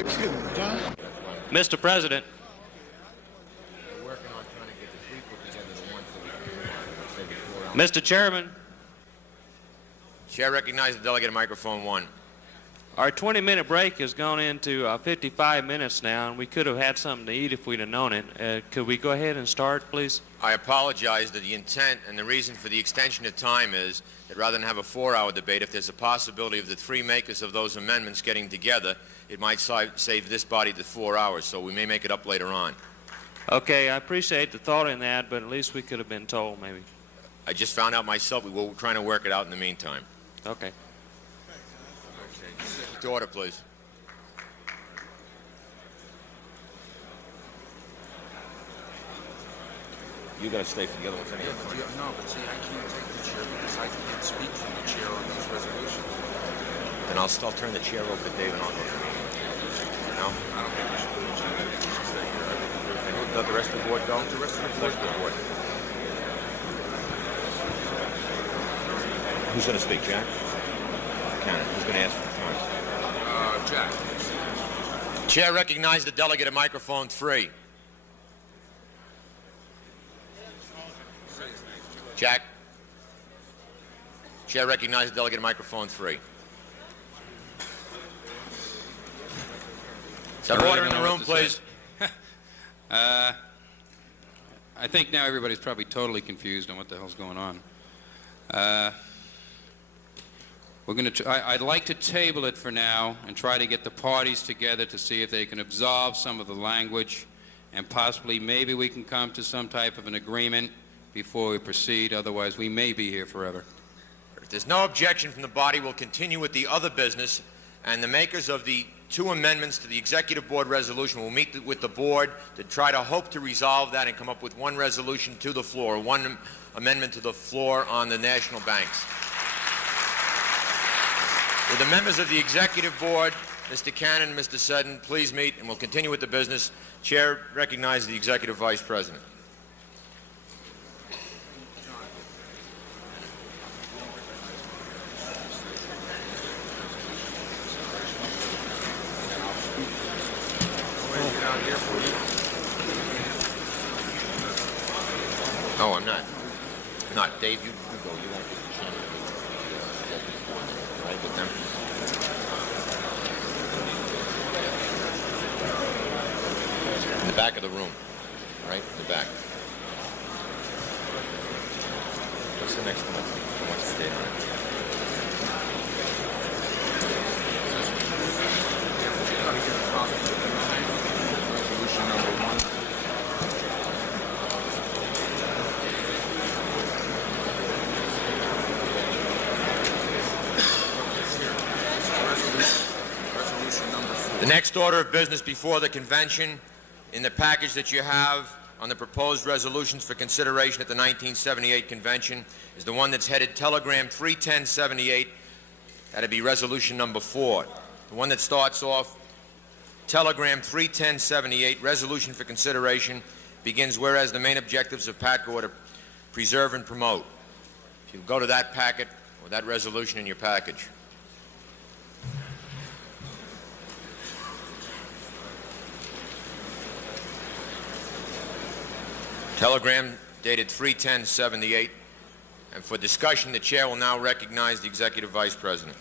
Excuse me, John? Mr. President, Mr. Chairman, Chair recognizes the delegate at microphone 1. our 20-minute break has gone into 55 minutes now, and we could have had something to eat if we'd have known it. Could we go ahead and start, please? I apologize that the intent and the reason for the extension of time is that rather than have a 4-hour debate, if there's a possibility of the three makers of those amendments getting together, it might save this body the 4 hours, so we may make it up later on. Okay, I appreciate the thought in that, but at least we could have been told, maybe. I just found out myself. We were trying to work it out in the meantime. Okay. To order, please. You got to stay for the other ones. No, but see, I can't take the chair because I can't speak from the chair on those resolutions. Then I'll turn the chair over to Dave and I'll go through. No? I don't think we should do it, John. I think we should stay here. And who let the rest of the board go? Let the rest of the board go. Who's going to speak, Jack? Cannon. Who's going to ask for the time? Jack. Chair recognizes the delegate at microphone 3. Jack. Chair recognizes the delegate at microphone 3. Some order in the room, please. I think now everybody's probably totally confused on what the hell's going on. I'd like to table it for now and try to get the parties together to see if they can absolve some of the language and possibly maybe we can come to some type of an agreement before we proceed. Otherwise, we may be here forever. If there's no objection from the body, we'll continue with the other business, and the makers of the 2 amendments to the Executive Board resolution will meet with the board to try to hope to resolve that and come up with one resolution to the floor, one amendment to the floor on the national banks. Will the members of the Executive Board, Mr. Cannon and Mr. Seddon, please meet, and we'll continue with the business. Chair recognizes the Executive Vice President. No, I'm not. Not. Dave, you go. You won't get the chance. Right with them. In the back of the room. Right? In the back. What's the next one? What's the date on it? Resolution number 1. The next order of business before the convention, in the package that you have on the proposed resolutions for consideration at the 1978 convention, is the one that's headed Telegram 31078. That'd be resolution number 4. The one that starts off Telegram 31078, resolution for consideration, begins, whereas the main objectives of PATCO are to preserve and promote. If you go to that packet or that resolution in your package. Telegram dated 3/10/78, and for discussion, the chair will now recognize the Executive Vice President.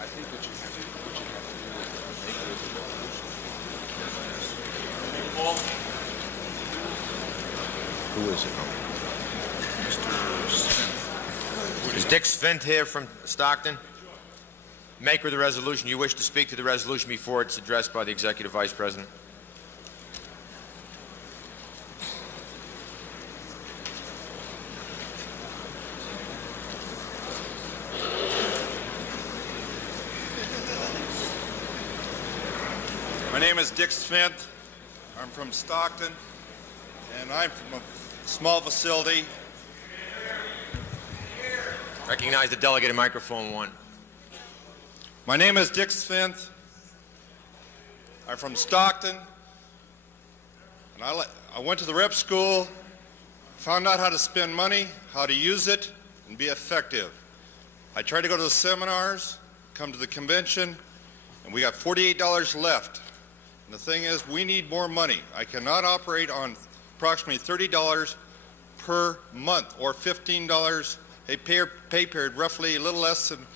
I think what you have to do Who is it? Mr. Smith. Is Dick Svint here from Stockton? Maker of the resolution, you wish to speak to the resolution before it's addressed by the Executive Vice President? My name is Dick Svint. I'm from Stockton, and I'm from a small facility. Recognize the delegate at microphone 1. My name is Dick Svint. I'm from Stockton, and I went to the rep school, found out how to spend money, how to use it, and be effective. I try to go to the seminars, come to the convention, and we got $48 left. And the thing is, we need more money. I cannot operate on approximately $30 per month or $15 a pay period, roughly a little less than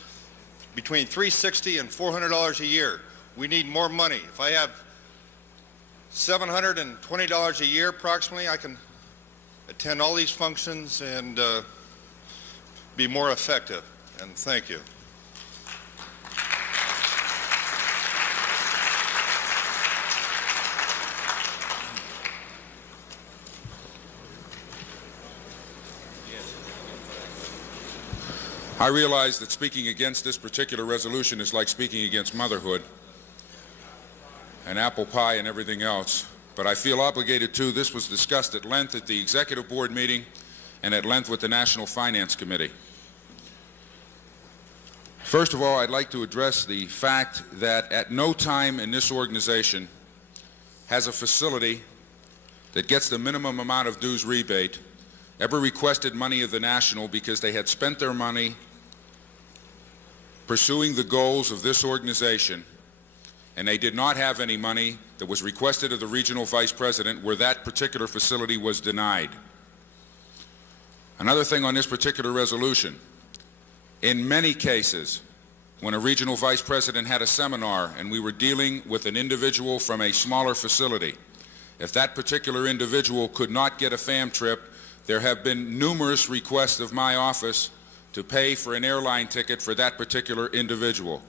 between $360 and $400 a year. We need more money. If I have $720 a year approximately, I can attend all these functions and be more effective. And thank you. I realize that speaking against this particular resolution is like speaking against motherhood and apple pie and everything else, but I feel obligated to. This was discussed at length at the Executive Board meeting and at length with the National Finance Committee. First of all, I'd like to address the fact that at no time in this organization has a facility that gets the minimum amount of dues rebate ever requested money of the National because they had spent their money pursuing the goals of this organization, and they did not have any money that was requested of the regional vice president where that particular facility was denied. Another thing on this particular resolution, in many cases, when a regional vice president had a seminar and we were dealing with an individual from a smaller facility, if that particular individual could not get a FAM trip, there have been numerous requests of my office to pay for an airline ticket for that particular individual.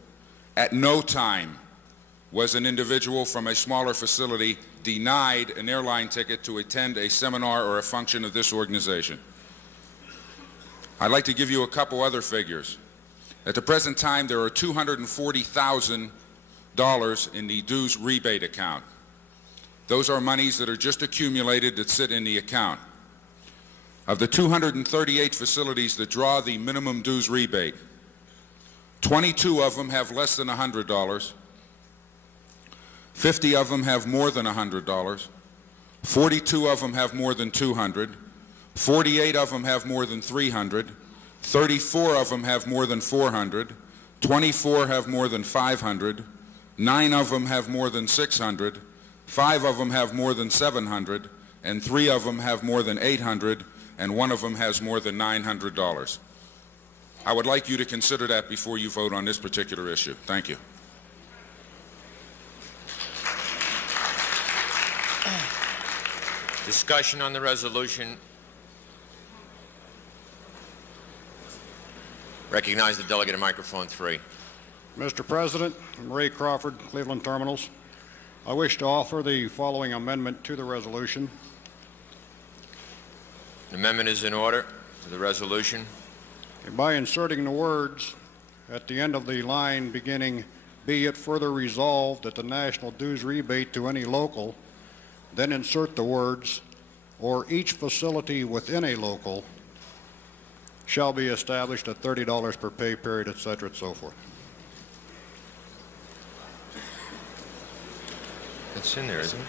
At no time was an individual from a smaller facility denied an airline ticket to attend a seminar or a function of this organization. I'd like to give you a couple other figures. At the present time, there are $240,000 in the dues rebate account. Those are monies that are just accumulated that sit in the account. Of the 238 facilities that draw the minimum dues rebate, 22 of them have less than $100. 50 of them have more than $100. 42 of them have more than $200. 48 of them have more than $300. 34 of them have more than $400. 24 have more than $500. 9 of them have more than $600. 5 of them have more than $700. And 3 of them have more than $800. And 1 of them has more than $900. I would like you to consider that before you vote on this particular issue. Thank you. Discussion on the resolution. Recognize the delegate at microphone 3. Mr. President, I'm Ray Crawford, Cleveland Terminals. I wish to offer the following amendment to the resolution. The amendment is in order to the resolution. By inserting the words at the end of the line beginning, "Be it further resolved that the national dues rebate to any local," then insert the words, "or each facility within a local shall be established at $30 per pay period," etc., and so forth. It's in there, isn't it?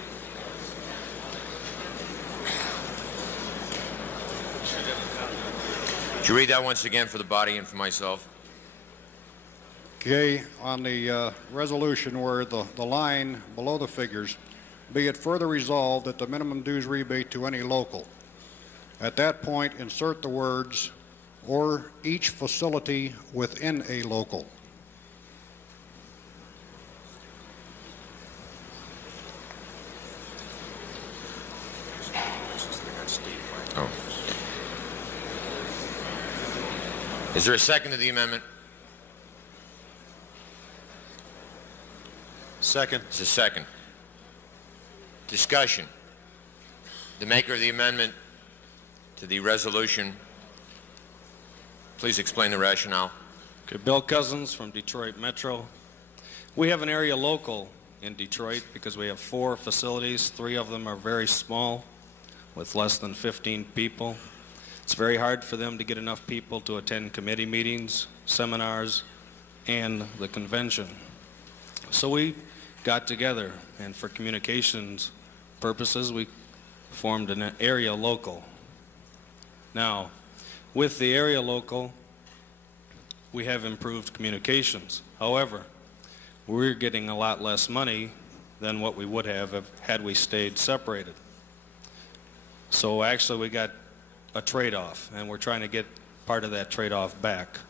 Would you read that once again for the body and for myself? Okay, on the resolution where the line below the figures, "Be it further resolved that the minimum dues rebate to any local." At that point, insert the words, "or each facility within a local." Oh. Is there a second to the amendment? Second. It's a second. Discussion. The maker of the amendment to the resolution, please explain the rationale. Okay, Bill Cousins from Detroit Metro. We have an area local in Detroit because we have 4 facilities. 3 of them are very small with less than 15 people. It's very hard for them to get enough people to attend committee meetings, seminars, and the convention. So we got together, and for communications purposes, we formed an area local. Now, with the area local, we have improved communications. However, we're getting a lot less money than what we would have had we stayed separated. So actually we got a trade-off, and we're trying to get part of that trade-off back.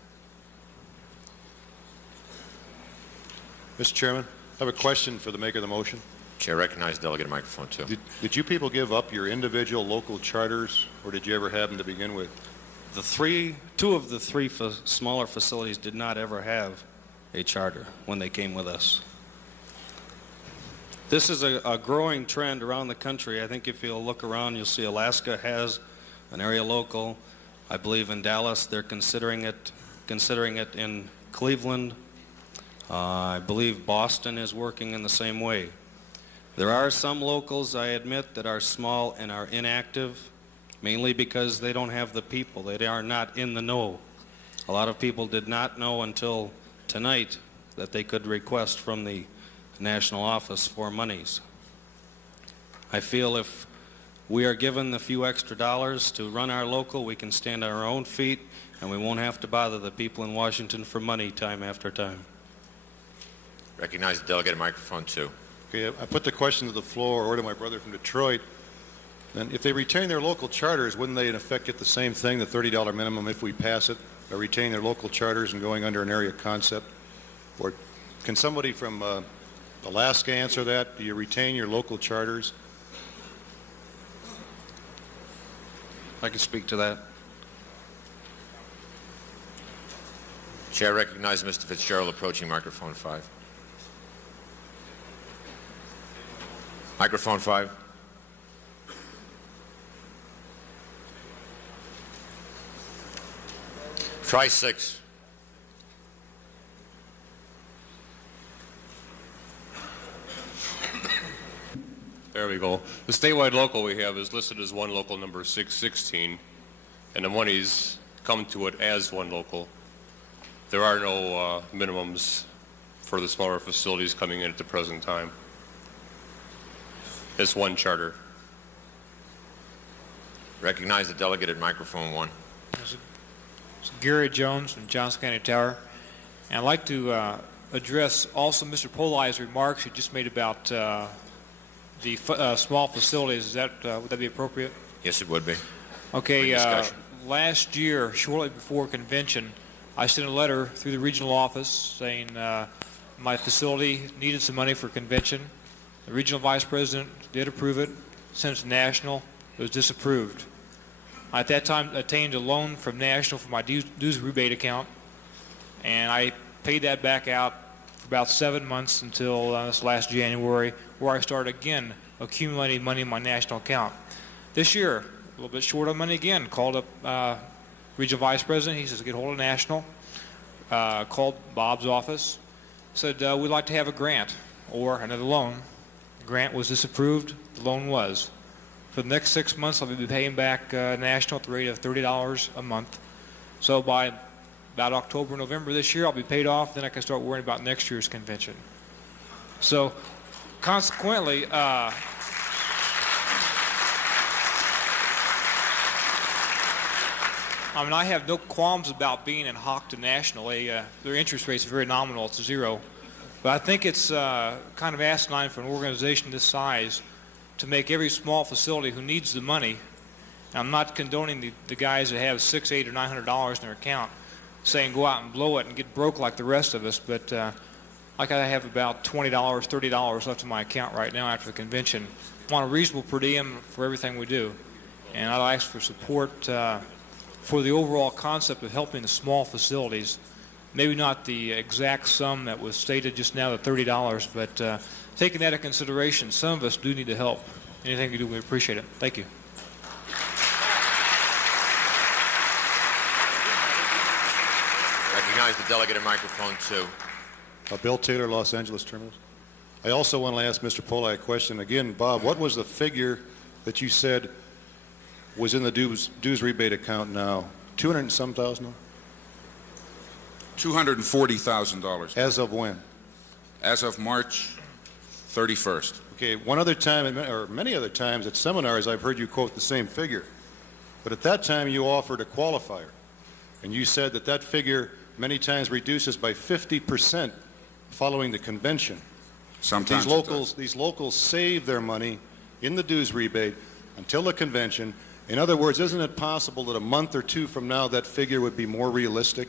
Mr. Chairman, I have a question for the maker of the motion. Chair recognizes delegate at microphone 2. Did you people give up your individual local charters, or did you ever have them to begin with? Two of the three smaller facilities did not ever have a charter when they came with us. This is a growing trend around the country. I think if you'll look around, you'll see Alaska has an area local. I believe in Dallas they're considering it in Cleveland. I believe Boston is working in the same way. There are some locals, I admit, that are small and are inactive, mainly because they don't have the people. They are not in the know. A lot of people did not know until tonight that they could request from the national office for monies. I feel if we are given the few extra dollars to run our local, we can stand on our own feet, and we won't have to bother the people in Washington for money time after time. Recognize the delegate at microphone 2. Okay, I put the question to the floor, or to my brother from Detroit. Then if they retain their local charters, wouldn't they in effect get the same thing, the $30 minimum, if we pass it, by retaining their local charters and going under an area concept? Or can somebody from Alaska answer that? Do you retain your local charters? I can speak to that. Chair recognizes Mr. Fitzgerald approaching microphone 5. Microphone 5. Try 6. There we go. The statewide local we have is listed as one local number 616, and the monies come to it as one local. There are no minimums for the smaller facilities coming in at the present time. It's one charter. Recognize the delegate at microphone 1. It's Gary Jones from Johnson County Tower. And I'd like to address also Mr. Polai's remarks he just made about the small facilities. Is that would that be appropriate? Yes, it would be. Okay. Last year, shortly before convention, I sent a letter through the regional office saying my facility needed some money for convention. The regional vice president did approve it, sent it to national. It was disapproved. I, at that time, obtained a loan from national for my dues rebate account, and I paid that back out for about 7 months until this last January, where I started again accumulating money in my national account. This year, a little bit short on money again, called up regional vice president. He says, get hold of national. Called Bob's office, said, we'd like to have a grant or another loan. The grant was disapproved. The loan was. For the next 6 months, I'll be paying back national at the rate of $30 a month. So by about October, November this year, I'll be paid off. Then I can start worrying about next year's convention. So consequently, I mean, I have no qualms about being in Hock to National. Their interest rates are very nominal. It's 0. But I think it's kind of asinine for an organization this size to make every small facility who needs the money. And I'm not condoning the guys that have $600, $800, or $900 in their account, saying go out and blow it and get broke like the rest of us. But like I have about $20, $30 left in my account right now after the convention. I want a reasonable per diem for everything we do. And I'd ask for support for the overall concept of helping the small facilities. Maybe not the exact sum that was stated just now, the $30, but taking that into consideration, some of us do need the help. Anything you do, we appreciate it. Thank you. Recognize the delegate at microphone 2. Bill Taylor, Los Angeles Terminals. I also want to ask Mr. Polai a question. Again, Bob, what was the figure that you said was in the dues rebate account now? 200 and some thousand? $240,000. As of when? As of March 31st. Okay, one other time, or many other times at seminars, I've heard you quote the same figure. But at that time, you offered a qualifier. And you said that that figure many times reduces by 50% following the convention. Sometimes These locals save their money in the dues rebate until the convention. In other words, isn't it possible that a month or two from now that figure would be more realistic?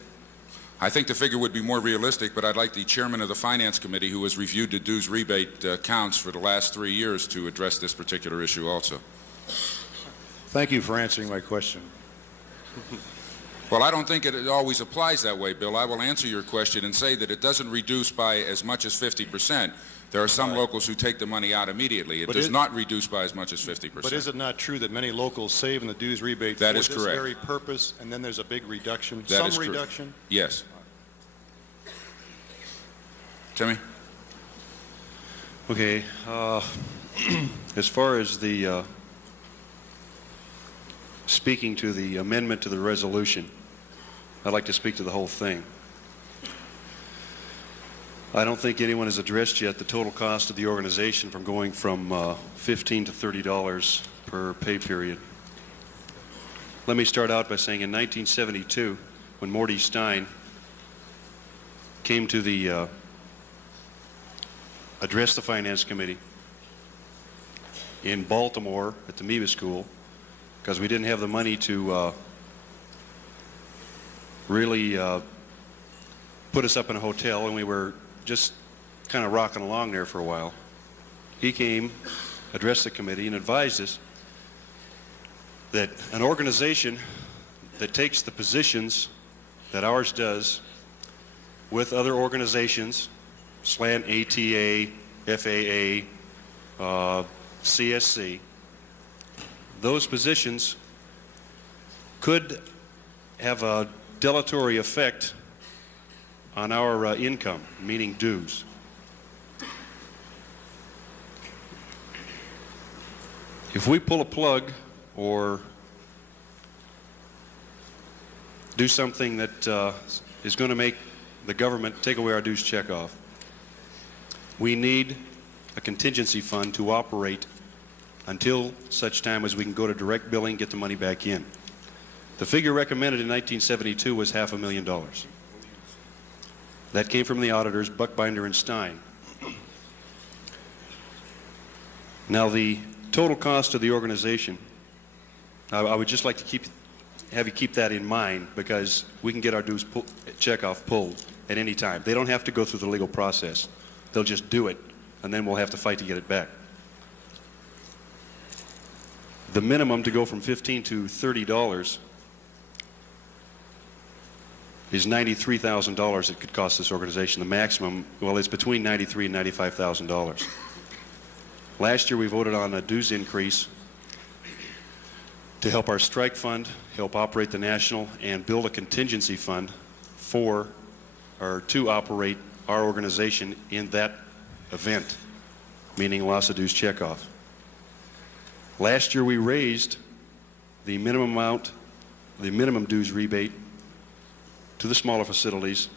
I think the figure would be more realistic, but I'd like the chairman of the Finance Committee, who has reviewed the dues rebate counts for the last 3 years, to address this particular issue also. Thank you for answering my question. Well, I don't think it always applies that way, Bill. I will answer your question and say that it doesn't reduce by as much as 50%. There are some locals who take the money out immediately. It does not reduce by as much as 50%. But is it not true that many locals save in the dues rebate That for is this correct. very purpose, and then there's a big reduction? That is Some correct. reduction? Yes. Timmy? Okay. As far as the speaking to the amendment to the resolution, I'd like to speak to the whole thing. I don't think anyone has addressed yet the total cost of the organization from going from $15 to $30 per pay period. Let me start out by saying in 1972, when Morty Stein came to the address the Finance Committee in Baltimore at the MEBA School, because we didn't have the money to really put us up in a hotel, and we were just kind of rocking along there for a while. He came, addressed the committee, and advised us that an organization that takes the positions that ours does with other organizations, SLAN, ATA, FAA, CSC, those positions could have a dilatory effect on our income, meaning dues. If we pull a plug or do something that is going to make the government take away our dues checkoff, we need a contingency fund to operate until such time as we can go to direct billing, get the money back in. The figure recommended in 1972 was $500,000. That came from the auditors, Buckbinder and Stein. Now, the total cost of the organization, I would just like to have you keep that in mind, because we can get our dues checkoff pulled at any time. They don't have to go through the legal process. They'll just do it, and then we'll have to fight to get it back. The minimum to go from $15 to $30 is $93,000 it could cost this organization. The maximum, well, it's between $93,000 and $95,000. Last year we voted on a dues increase to help our strike fund, help operate the national, and build a contingency fund to operate our organization in that event, meaning loss of dues checkoff. Last year we raised the minimum amount, the minimum dues rebate to the smaller facilities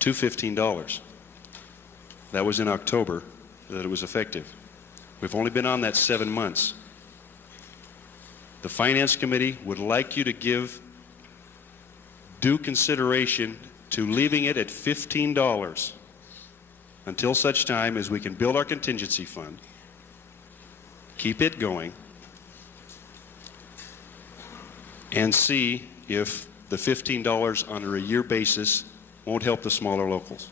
to $15. That was in October that it was effective. We've only been on that 7 months. The Finance Committee would like you to give due consideration to leaving it at $15 until such time as we can build our contingency fund, keep it going, and see if the $15 on a year basis won't help the smaller locals.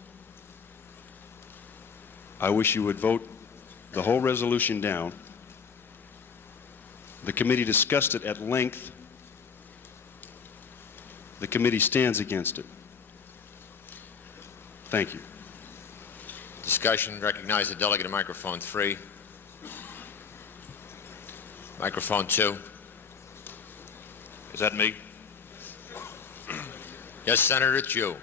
I wish you would vote the whole resolution down. The committee discussed it at length. The committee stands against it. Thank you. Discussion. Recognize the delegate at microphone 3. Microphone 2. Is that me? Yes, Senator, it's you.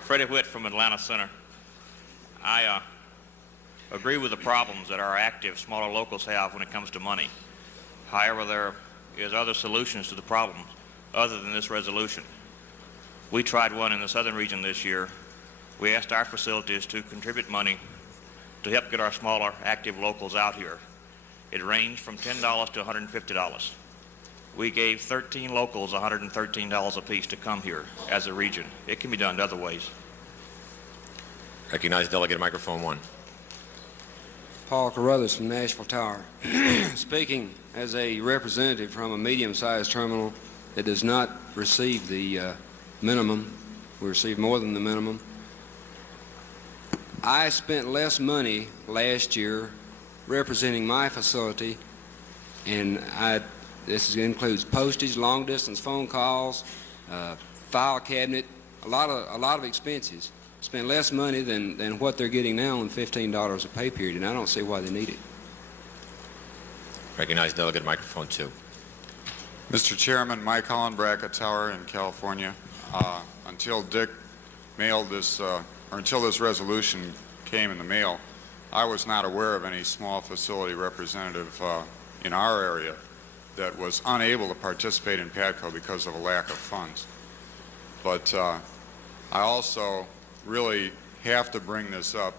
Freddie Witt from Atlanta Center. I agree with the problems that our active, smaller locals have when it comes to money. However, there is other solutions to the problems other than this resolution. We tried one in the southern region this year. We asked our facilities to contribute money to help get our smaller, active locals out here. It ranged from $10 to $150. we gave 13 locals $113 apiece to come here as a region. It can be done other ways. Recognize Delegate Microphone 1. Paul Carruthers from Nashville Tower. Speaking as a representative from a medium-sized terminal that does not receive the minimum, we receive more than the minimum. I spent less money last year representing my facility, and this includes postage, long-distance phone calls, file cabinet, a lot of expenses. Spend less money than what they're getting now on $15 a pay period, and I don't see why they need it. Recognize Delegate Microphone 2. Mr. Chairman, Mike Hollenbrack, Tower in California. Until Dick mailed this, or until this resolution came in the mail, I was not aware of any small facility representative in our area that was unable to participate in PATCO because of a lack of funds. But I also really have to bring this up.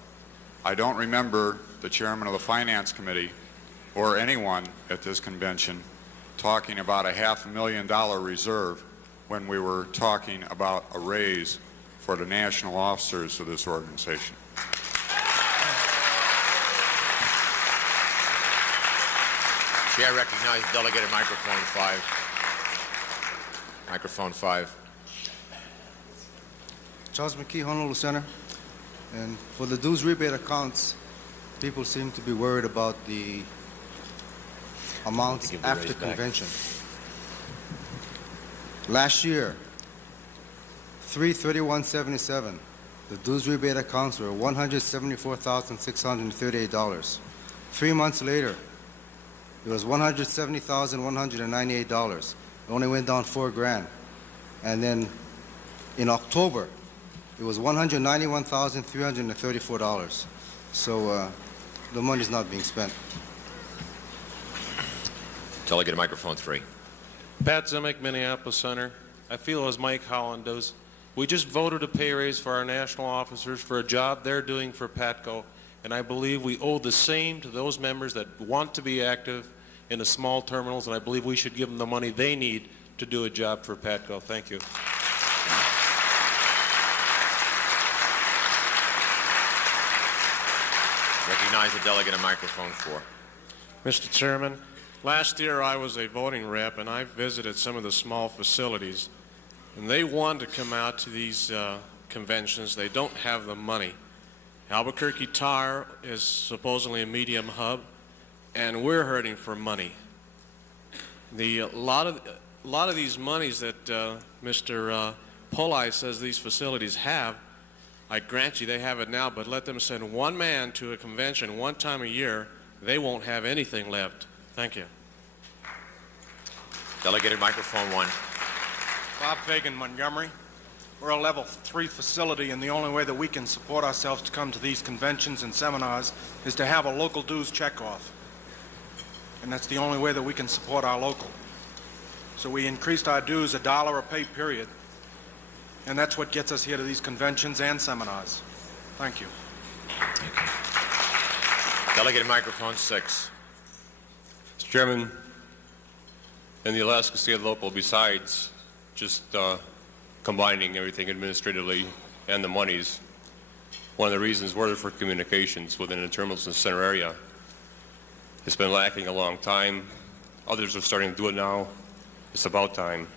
I don't remember the chairman of the Finance Committee or anyone at this convention talking about a $500,000 reserve when we were talking about a raise for the national officers of this organization. Chair recognizes Delegate at Microphone 5. Microphone 5. Charles McKee, Honolulu Center. And for the dues rebate accounts, people seem to be worried about the amounts after convention. Last year, 331.77. The dues rebate accounts were $174,638. 3 months later, it was $170,198. It only went down $4,000. And then in October, it was $191,334. So the money's not being spent. Delegate at Microphone 3. Pat Zimick, Minneapolis Center. I feel as Mike Holland does. We just voted a pay raise for our national officers for a job they're doing for PATCO, and I believe we owe the same to those members that want to be active in the small terminals, and I believe we should give them the money they need to do a job for PATCO. Thank you. Recognize the delegate at Microphone 4. Mr. Chairman, last year I was a voting rep, and I visited some of the small facilities, and they want to come out to these conventions. They don't have the money. Albuquerque Tar is supposedly a medium hub, and we're hurting for money. A lot of these monies that Mr. Poli says these facilities have, I grant you they have it now, but let them send one man to a convention one time a year, they won't have anything left. Thank you. Delegate at Microphone 1. Bob Fagan, Montgomery. We're a level 3 facility, and the only way that we can support ourselves to come to these conventions and seminars is to have a local dues checkoff. And that's the only way that we can support our local. So we increased our dues $1 a pay period, and that's what gets us here to these conventions and seminars. Thank you. Thank you. Delegate at Microphone 6. Mr. Chairman, in the Alaska State Local, besides just combining everything administratively and the monies, one of the reasons we're for communications within the terminals in the center area. It's been lacking a long time. Others are starting to do it now. It's about time.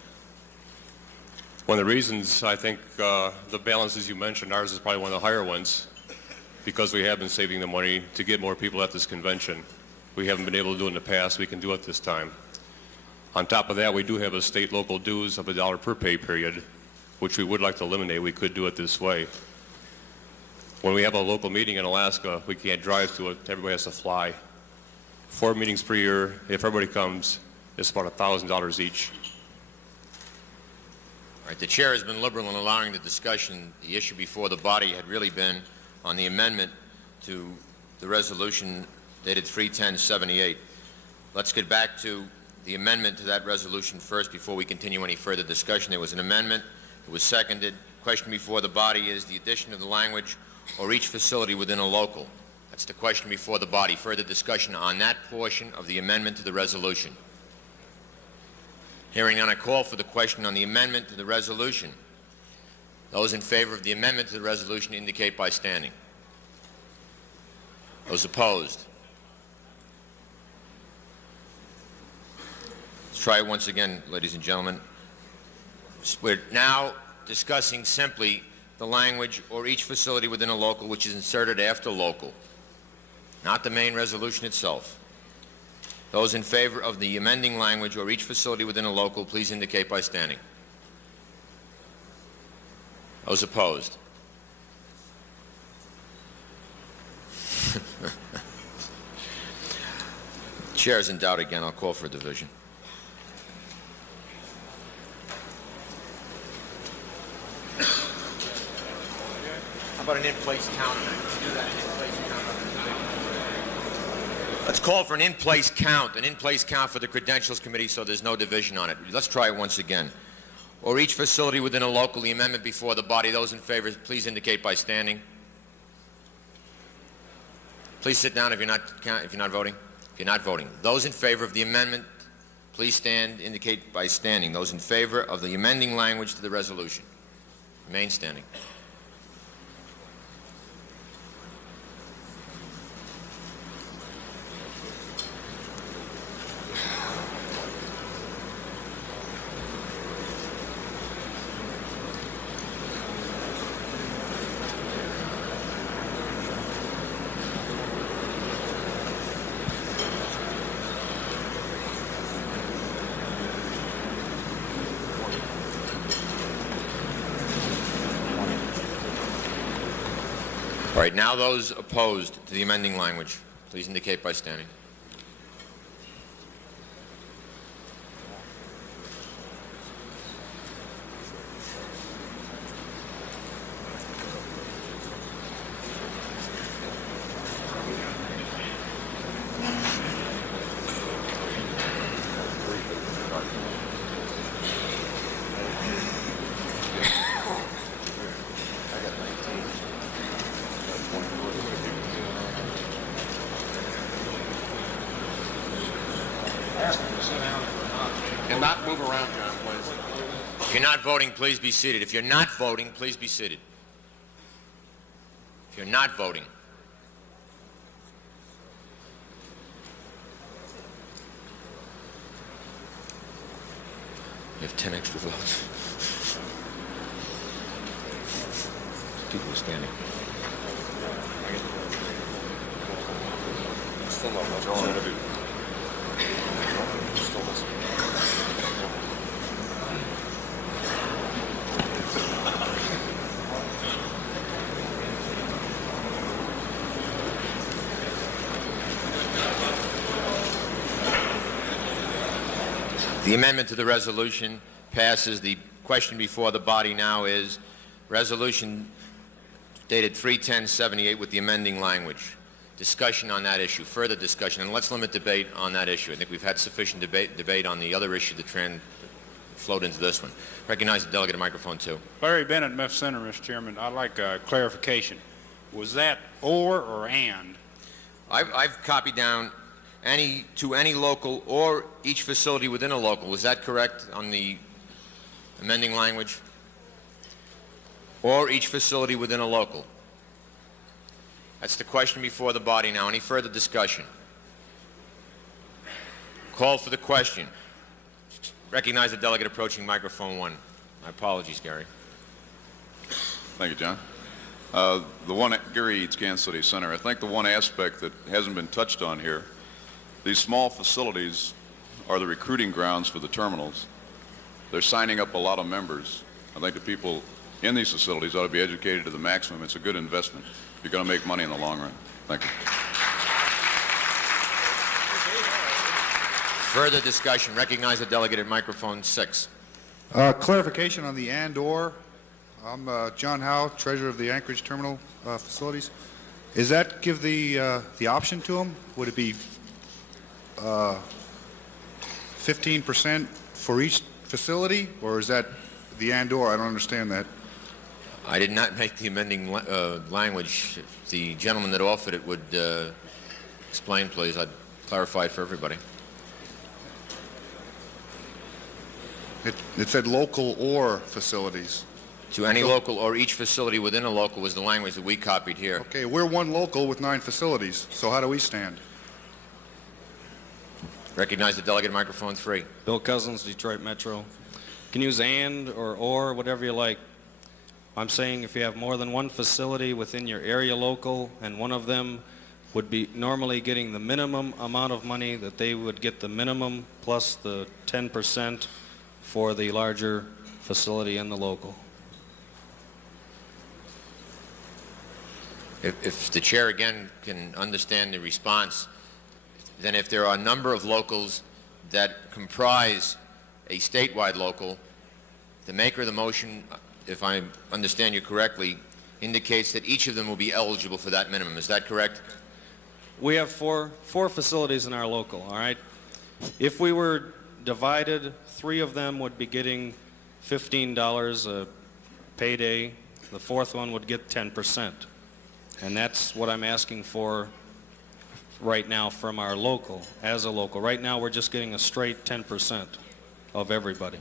One of the reasons I think the balances you mentioned, ours is probably one of the higher ones, because we have been saving the money to get more people at this convention. We haven't been able to do it in the past. We can do it this time. On top of that, we do have a state local dues of $1 per pay period, which we would like to eliminate. We could do it this way. When we have a local meeting in Alaska, we can't drive to it. Everybody has to fly. 4 meetings per year. If everybody comes, it's about $1,000 each. All right, the chair has been liberal in allowing the discussion. The issue before the body had really been on the amendment to the resolution dated 3/10/78. Let's get back to the amendment to that resolution first before we continue any further discussion. There was an amendment. It was seconded. Question before the body is the addition of the language or each facility within a local. That's the question before the body. Further discussion on that portion of the amendment to the resolution. Hearing none, I call for the question on the amendment to the resolution. Those in favor of the amendment to the resolution indicate by standing. Those opposed? Let's try it once again, ladies and gentlemen. We're now discussing simply the language "or each facility within a local," which is inserted after local, not the main resolution itself. Those in favor of the amending language "or each facility within a local," please indicate by standing. Those opposed? Chair is in doubt again. I'll call for a division. How about an in-place count? Do that, an in-place count. Let's call for an in-place count for the Credentials Committee so there's no division on it. Let's try it once again. Or each facility within a local, the amendment before the body. Those in favor, please indicate by standing. Please sit down if you're not voting. If you're not voting. Those in favor of the amendment, please stand, indicate by standing. Those in favor of the amending language to the resolution, remain standing. All right, now those opposed to the amending language, please indicate by standing. And not move around, John, please. If you're not voting, please be seated. If you're not voting, please be seated. If you're not voting. You have 10 extra votes. People are standing. Still no majority. The amendment to the resolution passes. The question before the body now is resolution dated 3/10/78 with the amending language. Discussion on that issue, further discussion, and let's limit debate on that issue. I think we've had sufficient debate on the other issue that flowed into this one. Recognize the delegate at microphone 2. Larry Bennett, Meth Center, Mr. Chairman. I'd like clarification. Was that or and? I've copied down to any local or each facility within a local. Is that correct on the amending language? Or each facility within a local. That's the question before the body now. Any further discussion? Call for the question. Recognize the delegate approaching microphone 1. My apologies, Gary. Thank you, John. The one at Gary Eads, Kansas City Center, I think the one aspect that hasn't been touched on here, these small facilities are the recruiting grounds for the terminals. They're signing up a lot of members. I think the people in these facilities ought to be educated to the maximum. It's a good investment. You're going to make money in the long run. Thank you. Further discussion. Recognize the delegate at microphone 6. Clarification on the and/or. I'm John Howe, treasurer of the Anchorage Terminal Facilities. Is that give the option to them? Would it be 15% for each facility, or is that the and/or? I don't understand that. I did not make the amending language. If the gentleman that offered it would explain, please. I'd clarify it for everybody. It said local or facilities. To any local or each facility within a local was the language that we copied here. Okay, we're one local with 9 facilities, so how do we stand? Recognize the delegate at microphone 3. Bill Cousins, Detroit Metro. You can use and or, whatever you like. I'm saying if you have more than one facility within your area local and one of them would be normally getting the minimum amount of money, that they would get the minimum plus the 10% for the larger facility in the local. If the chair again can understand the response, then if there are a number of locals that comprise a statewide local, the maker of the motion, if I understand you correctly, indicates that each of them will be eligible for that minimum. Is that correct? We have four facilities in our local, all right? If we were divided, 3 of them would be getting $15 a payday. The 4th one would get 10%. And that's what I'm asking for right now from our local, as a local. Right now, we're just getting a straight 10% of everybody.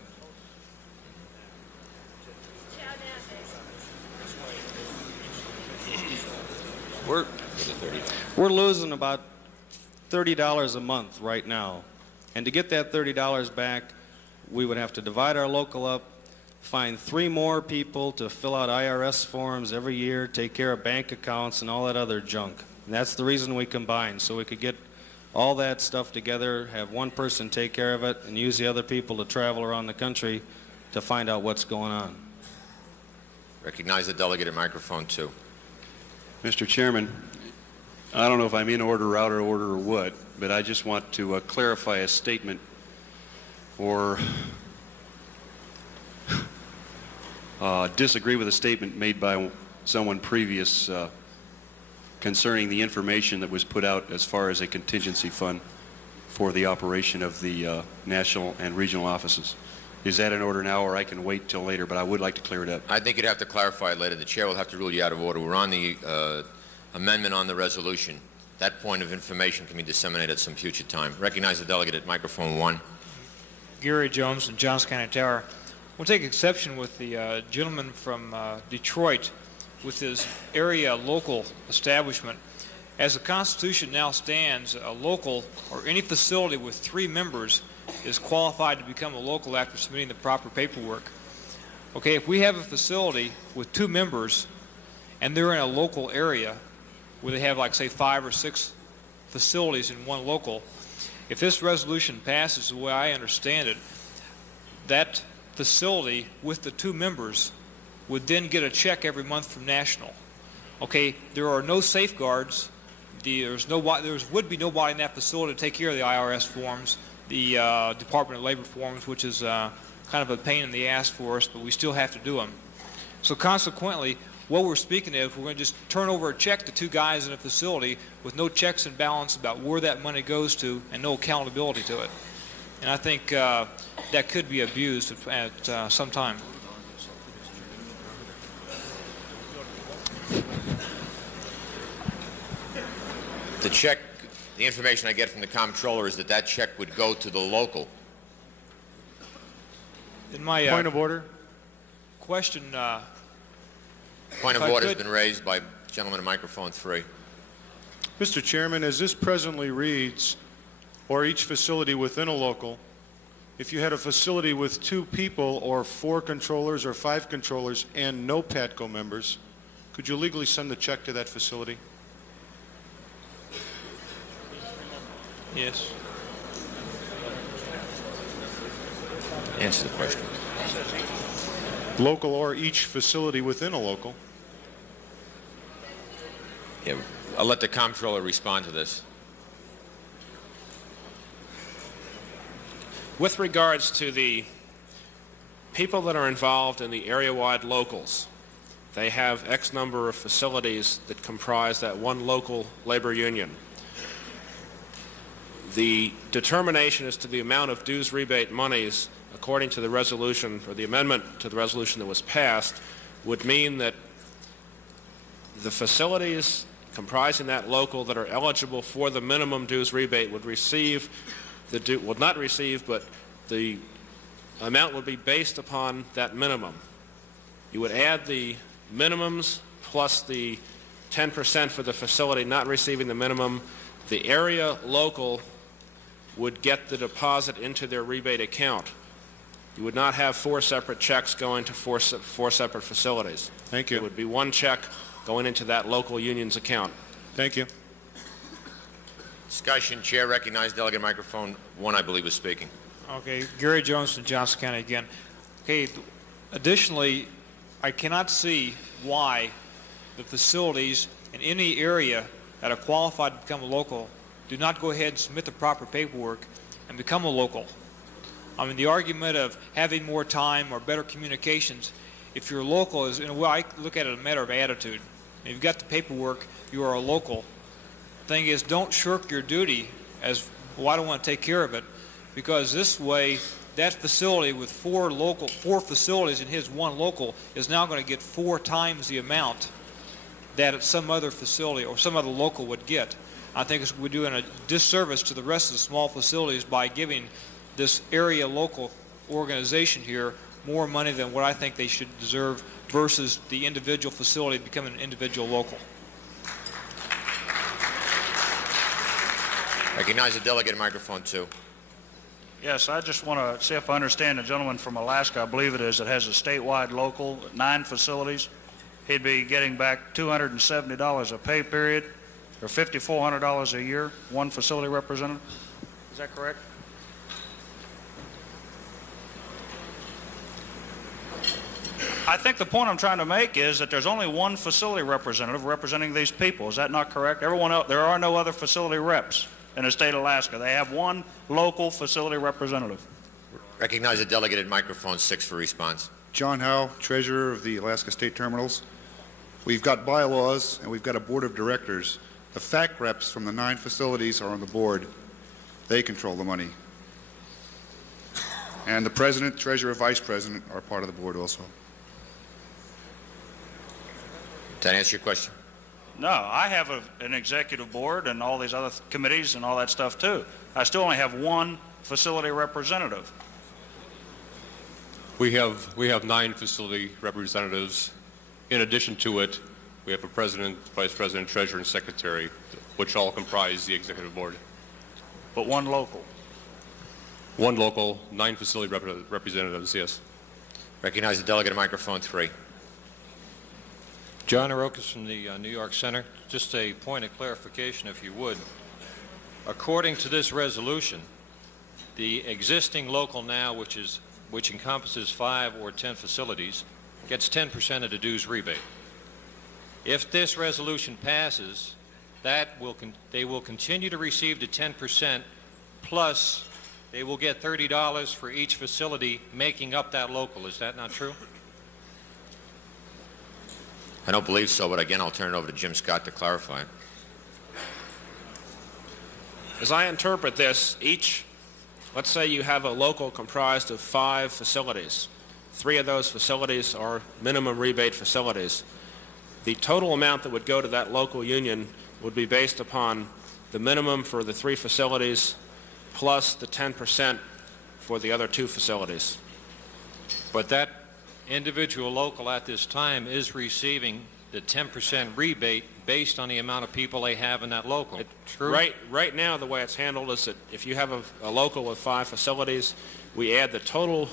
We're losing about $30 a month right now. And to get that $30 back, we would have to divide our local up, find 3 more people to fill out IRS forms every year, take care of bank accounts and all that other junk. And that's the reason we combined, so we could get all that stuff together, have one person take care of it, and use the other people to travel around the country to find out what's going on. Recognize the delegate at microphone 2. Mr. Chairman, I don't know if I'm in order, out of order, or what, but I just want to clarify a statement or disagree with a statement made by someone previous concerning the information that was put out as far as a contingency fund for the operation of the national and regional offices. Is that in order now, or I can wait till later, but I would like to clear it up. I think you'd have to clarify it later. The chair will have to rule you out of order. We're on the amendment on the resolution. That point of information can be disseminated at some future time. Recognize the delegate at microphone 1. Gary Jones from Johns County Tower. We'll take exception with the gentleman from Detroit with his area local establishment. As the Constitution now stands, a local or any facility with 3 members is qualified to become a local after submitting the proper paperwork. Okay, if we have a facility with 2 members and they're in a local area where they have, like, say, 5 or 6 facilities in one local, if this resolution passes the way I understand it, that facility with the 2 members would then get a check every month from National. Okay, there are no safeguards. There would be nobody in that facility to take care of the IRS forms, the Department of Labor forms, which is kind of a pain in the ass for us, but we still have to do them. So consequently, what we're speaking of, we're going to just turn over a check to 2 guys in a facility with no checks and balance about where that money goes to and no accountability to it. And I think that could be abused at some time. The check, the information I get from the comptroller is that check would go to the local. In my Point of order. question, Point of order has been raised by gentleman at microphone 3. Mr. Chairman, as this presently reads, or each facility within a local, if you had a facility with 2 people or 4 controllers or 5 controllers and no PATCO members, could you legally send the check to that facility? Yes. Answer the question. Local or each facility within a local. Yeah, I'll let the comptroller respond to this. With regards to the people that are involved in the area-wide locals, they have X number of facilities that comprise that one local labor union. The determination as to the amount of dues rebate monies, according to the resolution or the amendment to the resolution that was passed, would mean that the facilities comprising that local that are eligible for the minimum dues rebate would receive would not receive, but the amount would be based upon that minimum. You would add the minimums plus the 10% for the facility not receiving the minimum. The area local would get the deposit into their rebate account. You would not have 4 separate checks going to four separate facilities. Thank you. It would be one check going into that local union's account. Thank you. Discussion. Chair recognizes delegate microphone 1, I believe, was speaking. Okay, Gary Jones from Johnson County again. Okay, additionally, I cannot see why the facilities in any area that are qualified to become a local do not go ahead and submit the proper paperwork and become a local. I mean, the argument of having more time or better communications, if you're local, is, in a way, I look at it as a matter of attitude. If you've got the paperwork, you are a local. The thing is, don't shirk your duty as, well, I don't want to take care of it, because this way, that facility with 4 facilities in his one local is now going to get 4 times the amount that some other facility or some other local would get. I think we're doing a disservice to the rest of the small facilities by giving this area local organization here more money than what I think they should deserve versus the individual facility becoming an individual local. Recognize the delegate at microphone 2. Yes, I just want to see if I understand the gentleman from Alaska, I believe it is, that has a statewide local, 9 facilities. He'd be getting back $270 a pay period, or $5,400 a year, one facility representative. Is that correct? I think the point I'm trying to make is that there's only one facility representative representing these people. Is that not correct? Everyone else, there are no other facility reps in the state of Alaska. They have one local facility representative. Recognize the delegate at microphone 6 for response. John Howe, Treasurer of the Alaska State Terminals. We've got bylaws and we've got a board of directors. The FAC reps from the 9 facilities are on the board. They control the money. And the president, treasurer, vice president are part of the board also. Did that answer your question? No, I have an executive board and all these other committees and all that stuff too. I still only have one facility representative. We have 9 facility representatives. In addition to it, we have a president, vice president, treasurer, and secretary, which all comprise the executive board. But one local. One local, 9 facility representatives, yes. Recognize the delegate at microphone 3. John Arokas from the New York Center. Just a point of clarification, if you would. According to this resolution, the existing local now, which encompasses 5 or 10 facilities, gets 10% of the dues rebate. If this resolution passes, they will continue to receive the 10%, plus they will get $30 for each facility making up that local. Is that not true? I don't believe so, but again, I'll turn it over to Jim Scott to clarify. As I interpret this, let's say you have a local comprised of 5 facilities. 3 of those facilities are minimum rebate facilities. The total amount that would go to that local union would be based upon the minimum for the 3 facilities plus the 10% for the other 2 facilities. But that individual local at this time is receiving the 10% rebate based on the amount of people they have in that local. True? Right now, the way it's handled is that if you have a local with 5 facilities, we add the total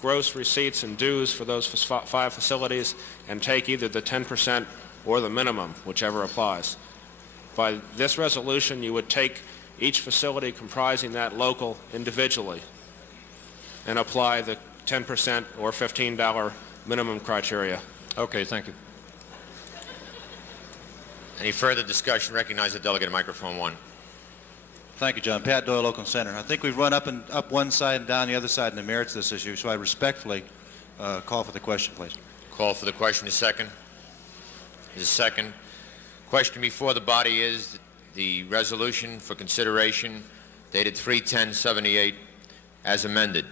gross receipts and dues for those 5 facilities and take either the 10% or the minimum, whichever applies. By this resolution, you would take each facility comprising that local individually and apply the 10% or $15 minimum criteria. Okay, thank you. Any further discussion? Recognize the delegate at microphone 1. Thank you, John. Pat Doyle, Oakland Center. I think we've run up one side and down the other side in the merits of this issue, so I respectfully call for the question, please. Call for the question. A second. Is a second. Question before the body is the resolution for consideration dated 3/10/78 as amended,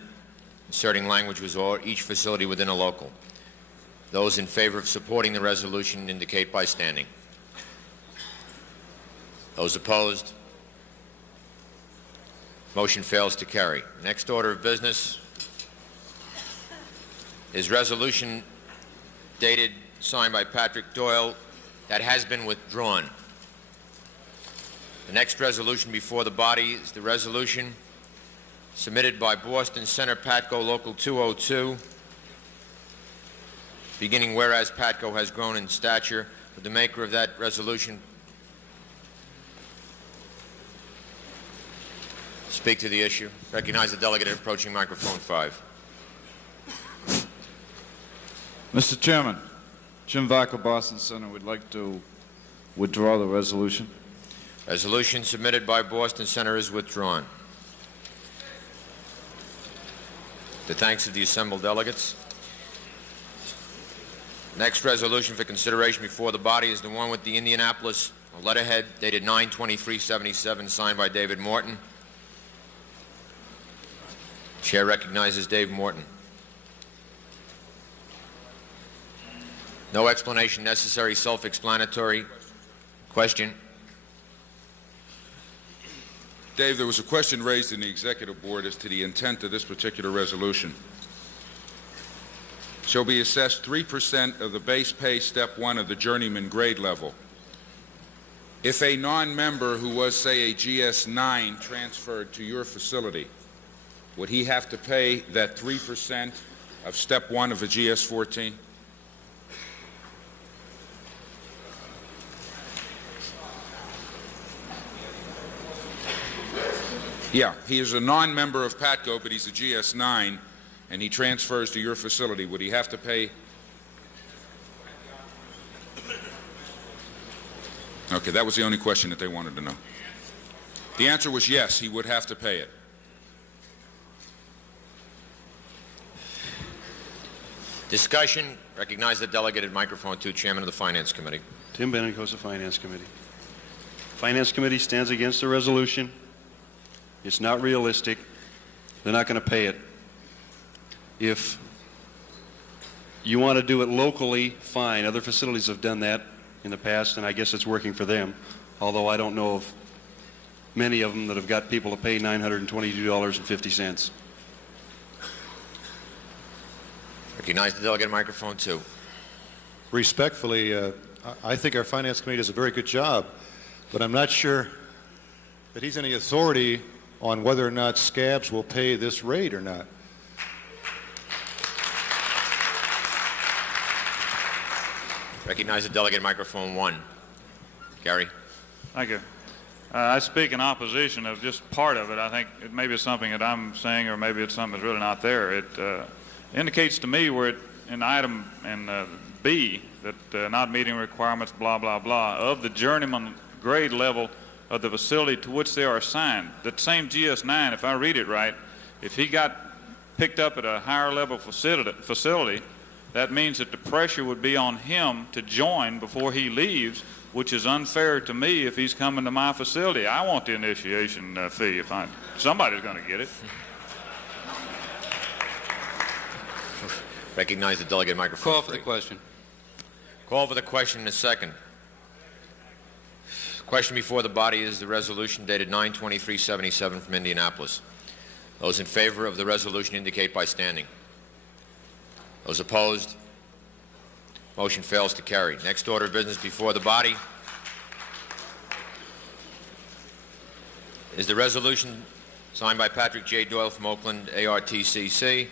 inserting language was each facility within a local. Those in favor of supporting the resolution indicate by standing. Those opposed? Motion fails to carry. Next order of business is resolution dated, signed by Patrick Doyle, that has been withdrawn. The next resolution before the body is the resolution submitted by Boston Center PATCO Local 202, beginning whereas PATCO has grown in stature. Would the maker of that resolution speak to the issue? Recognize the delegate approaching microphone 5. Mr. Chairman, Jim Vaca, Boston Center, would like to withdraw the resolution. Resolution submitted by Boston Center is withdrawn. The thanks of the assembled delegates. Next resolution for consideration before the body is the one with the Indianapolis letterhead dated 9/23/77, signed by David Morton. Chair recognizes Dave Morton. No explanation necessary, self-explanatory. Question. Dave, there was a question raised in the Executive Board as to the intent of this particular resolution. Shall be assessed 3% of the base pay step 1 of the journeyman grade level. If a non-member who was, say, a GS-9 transferred to your facility, would he have to pay that 3% of step 1 of a GS-14? Yeah, he is a non-member of PATCO, but he's a GS-9, and he transfers to your facility. Would he have to pay? Okay, that was the only question that they wanted to know. The answer was yes, he would have to pay it. Discussion. Recognize the delegate at microphone 2, Chairman of the Finance Committee. Tim Bennicosa, Finance Committee. Finance Committee stands against the resolution. It's not realistic. They're not going to pay it. If you want to do it locally, fine. Other facilities have done that in the past, and I guess it's working for them, although I don't know of many of them that have got people to pay $922.50. Recognize the delegate at microphone 2. Respectfully, I think our Finance Committee does a very good job, but I'm not sure that he's any authority on whether or not scabs will pay this rate or not. Recognize the delegate at microphone 1. Gary. Thank you. I speak in opposition of just part of it. I think it maybe it's something that I'm saying, or maybe it's something that's really not there. It indicates to me where in item B that not meeting requirements, blah, blah, blah, of the journeyman grade level of the facility to which they are assigned. That same GS-9, if I read it right, if he got picked up at a higher level facility, that means that the pressure would be on him to join before he leaves, which is unfair to me if he's coming to my facility. I want the initiation fee. If somebody's going to get it. Recognize the delegate at microphone 3. Call for the question. Call for the question in a second. Question before the body is the resolution dated 9/23/77 from Indianapolis. Those in favor of the resolution indicate by standing. Those opposed? Motion fails to carry. Next order of business before the body is the resolution signed by Patrick J. Doyle from Oakland, ARTCC,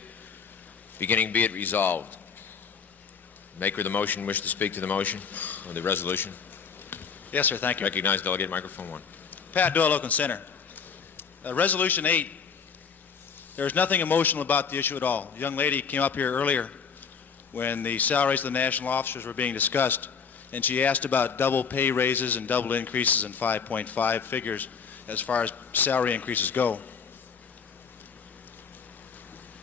beginning be it resolved. Maker of the motion wish to speak to the motion or the resolution? Yes, sir. Thank you. Recognize delegate microphone 1. Pat Doyle, Oakland Center. Resolution 8, there's nothing emotional about the issue at all. The young lady came up here earlier when the salaries of the national officers were being discussed, and she asked about double pay raises and double increases in 5.5 figures as far as salary increases go.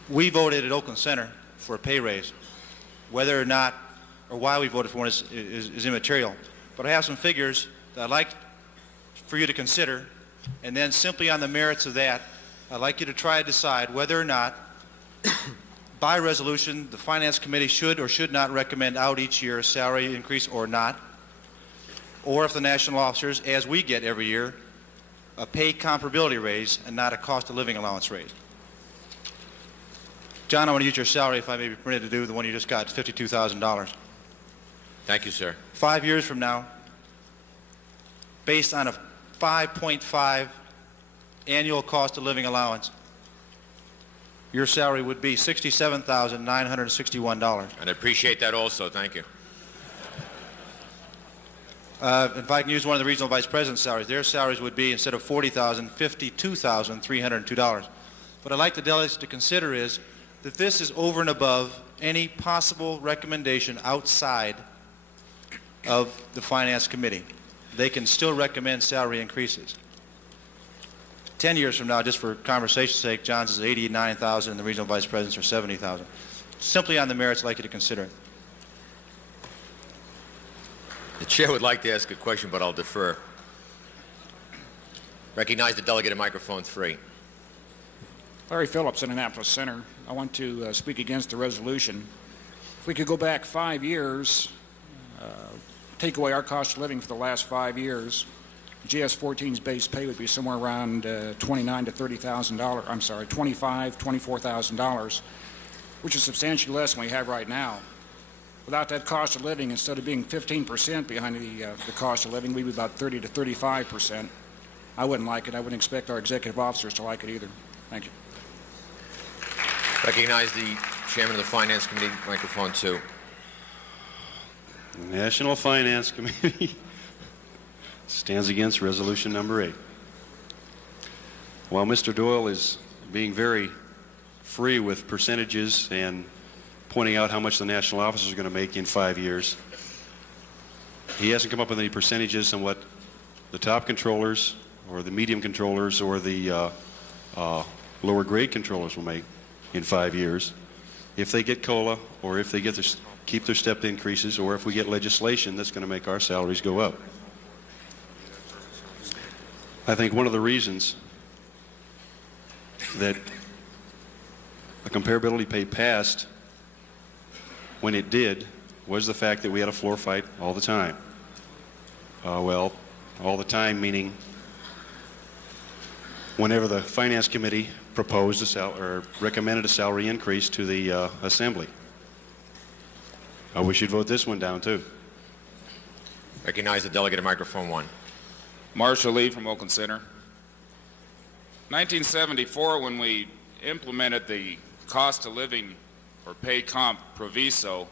We voted at Oakland Center for a pay raise. Whether or not, or why we voted for one is immaterial. But I have some figures that I'd like for you to consider, and then simply on the merits of that, I'd like you to try to decide whether or not, by resolution, the Finance Committee should or should not recommend out each year a salary increase or not, or if the national officers, as we get every year, a pay comparability raise and not a cost of living allowance raise. John, I want to use your salary, if I may be permitted to do the one you just got, it's $52,000. Thank you, sir. 5 years from now, based on a 5.5 annual cost of living allowance, your salary would be $67,961. And I appreciate that also. Thank you. If I can use one of the regional vice president's salaries, their salaries would be, instead of $40,000, $52,302. What I'd like the delegates to consider is that this is over and above any possible recommendation outside of the Finance Committee. They can still recommend salary increases. 10 years from now, just for conversation's sake, John's is $89,000 and the regional vice presidents are $70,000. Simply on the merits, I'd like you to consider it. The chair would like to ask a question, but I'll defer. Recognize the delegate at microphone 3. Larry Phillips, Annapolis Center. I want to speak against the resolution. If we could go back 5 years, take away our cost of living for the last 5 years, GS-14's base pay would be somewhere around $29,000 to $30,000. I'm sorry, $25,000, $24,000, which is substantially less than we have right now. Without that cost of living, instead of being 15% behind the cost of living, we'd be about 30 to 35%. I wouldn't like it. I wouldn't expect our executive officers to like it either. Thank you. Recognize the chairman of the Finance Committee, microphone 2. The National Finance Committee stands against resolution number 8. While Mr. Doyle is being very free with percentages and pointing out how much the national officers are going to make in 5 years, he hasn't come up with any percentages on what the top controllers or the medium controllers or the lower grade controllers will make in 5 years if they get COLA, or if they get keep their step increases, or if we get legislation that's going to make our salaries go up. I think one of the reasons that a comparability pay passed when it did was the fact that we had a floor fight all the time. Well, all the time meaning whenever the Finance Committee proposed or recommended a salary increase to the Assembly. I wish you'd vote this one down too. Recognize the delegate at microphone 1. Marshall Lee from Oakland Center. 1974, when we implemented the cost of living or pay comp proviso,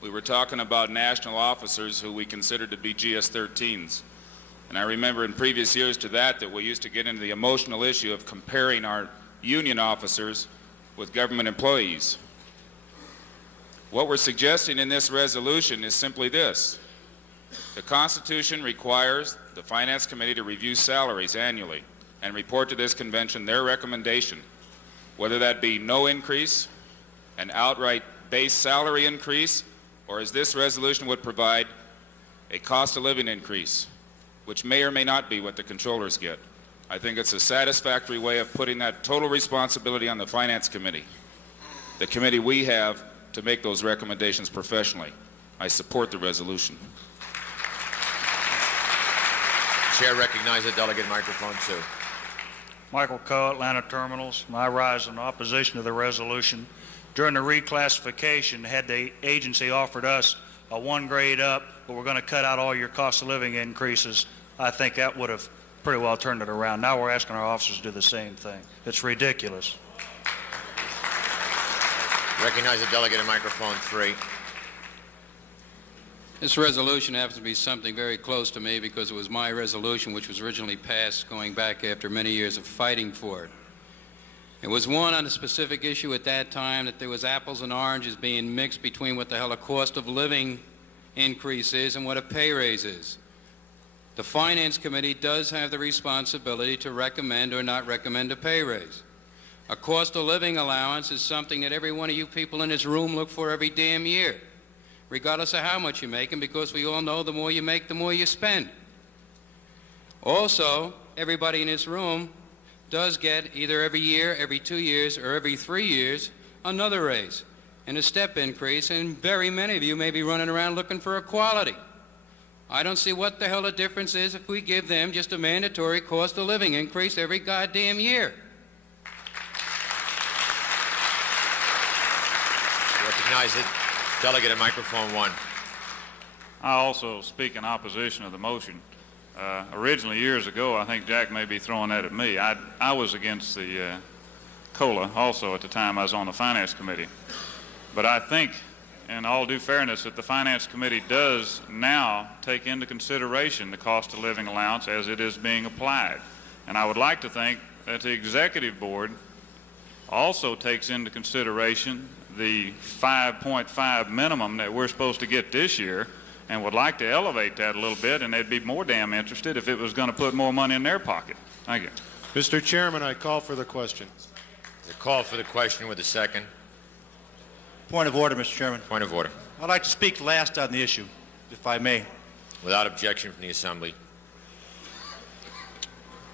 we were talking about national officers who we considered to be GS-13s. And I remember in previous years to that we used to get into the emotional issue of comparing our union officers with government employees. What we're suggesting in this resolution is simply this. The Constitution requires the Finance Committee to review salaries annually and report to this convention their recommendation, whether that be no increase, an outright base salary increase, or as this resolution would provide, a cost of living increase, which may or may not be what the controllers get. I think it's a satisfactory way of putting that total responsibility on the Finance Committee, the committee we have to make those recommendations professionally. I support the resolution. Chair recognizes the delegate microphone 2. Michael Coe, Atlanta Terminals. I rise in opposition to the resolution. During the reclassification, had the agency offered us a 1 grade up, but we're going to cut out all your cost of living increases, I think that would have pretty well turned it around. Now we're asking our officers to do the same thing. It's ridiculous. Recognize the delegate at microphone 3. This resolution happens to be something very close to me because it was my resolution which was originally passed going back after many years of fighting for it. It was one on a specific issue at that time that there was apples and oranges being mixed between what the hell a cost of living increase is and what a pay raise is. The Finance Committee does have the responsibility to recommend or not recommend a pay raise. A cost of living allowance is something that every one of you people in this room look for every damn year, regardless of how much you're making, because we all know the more you make, the more you spend. Also, everybody in this room does get either every year, every 2 years, or every 3 years another raise and a step increase, and very many of you may be running around looking for equality. I don't see what the hell the difference is if we give them just a mandatory cost of living increase every goddamn year. recognize the delegate at microphone 1. I also speak in opposition of the motion. Originally, years ago, I think Jack may be throwing that at me. I was against the COLA also at the time I was on the Finance Committee. But I think, in all due fairness, that the Finance Committee does now take into consideration the cost of living allowance as it is being applied. And I would like to think that the Executive Board also takes into consideration the 5.5 minimum that we're supposed to get this year, and would like to elevate that a little bit, and they'd be more damn interested if it was going to put more money in their pocket. Thank you. Mr. Chairman, I call for the question. The call for the question with a second. Point of order, Mr. Chairman. Point of order. I'd like to speak last on the issue, if I may. Without objection from the Assembly.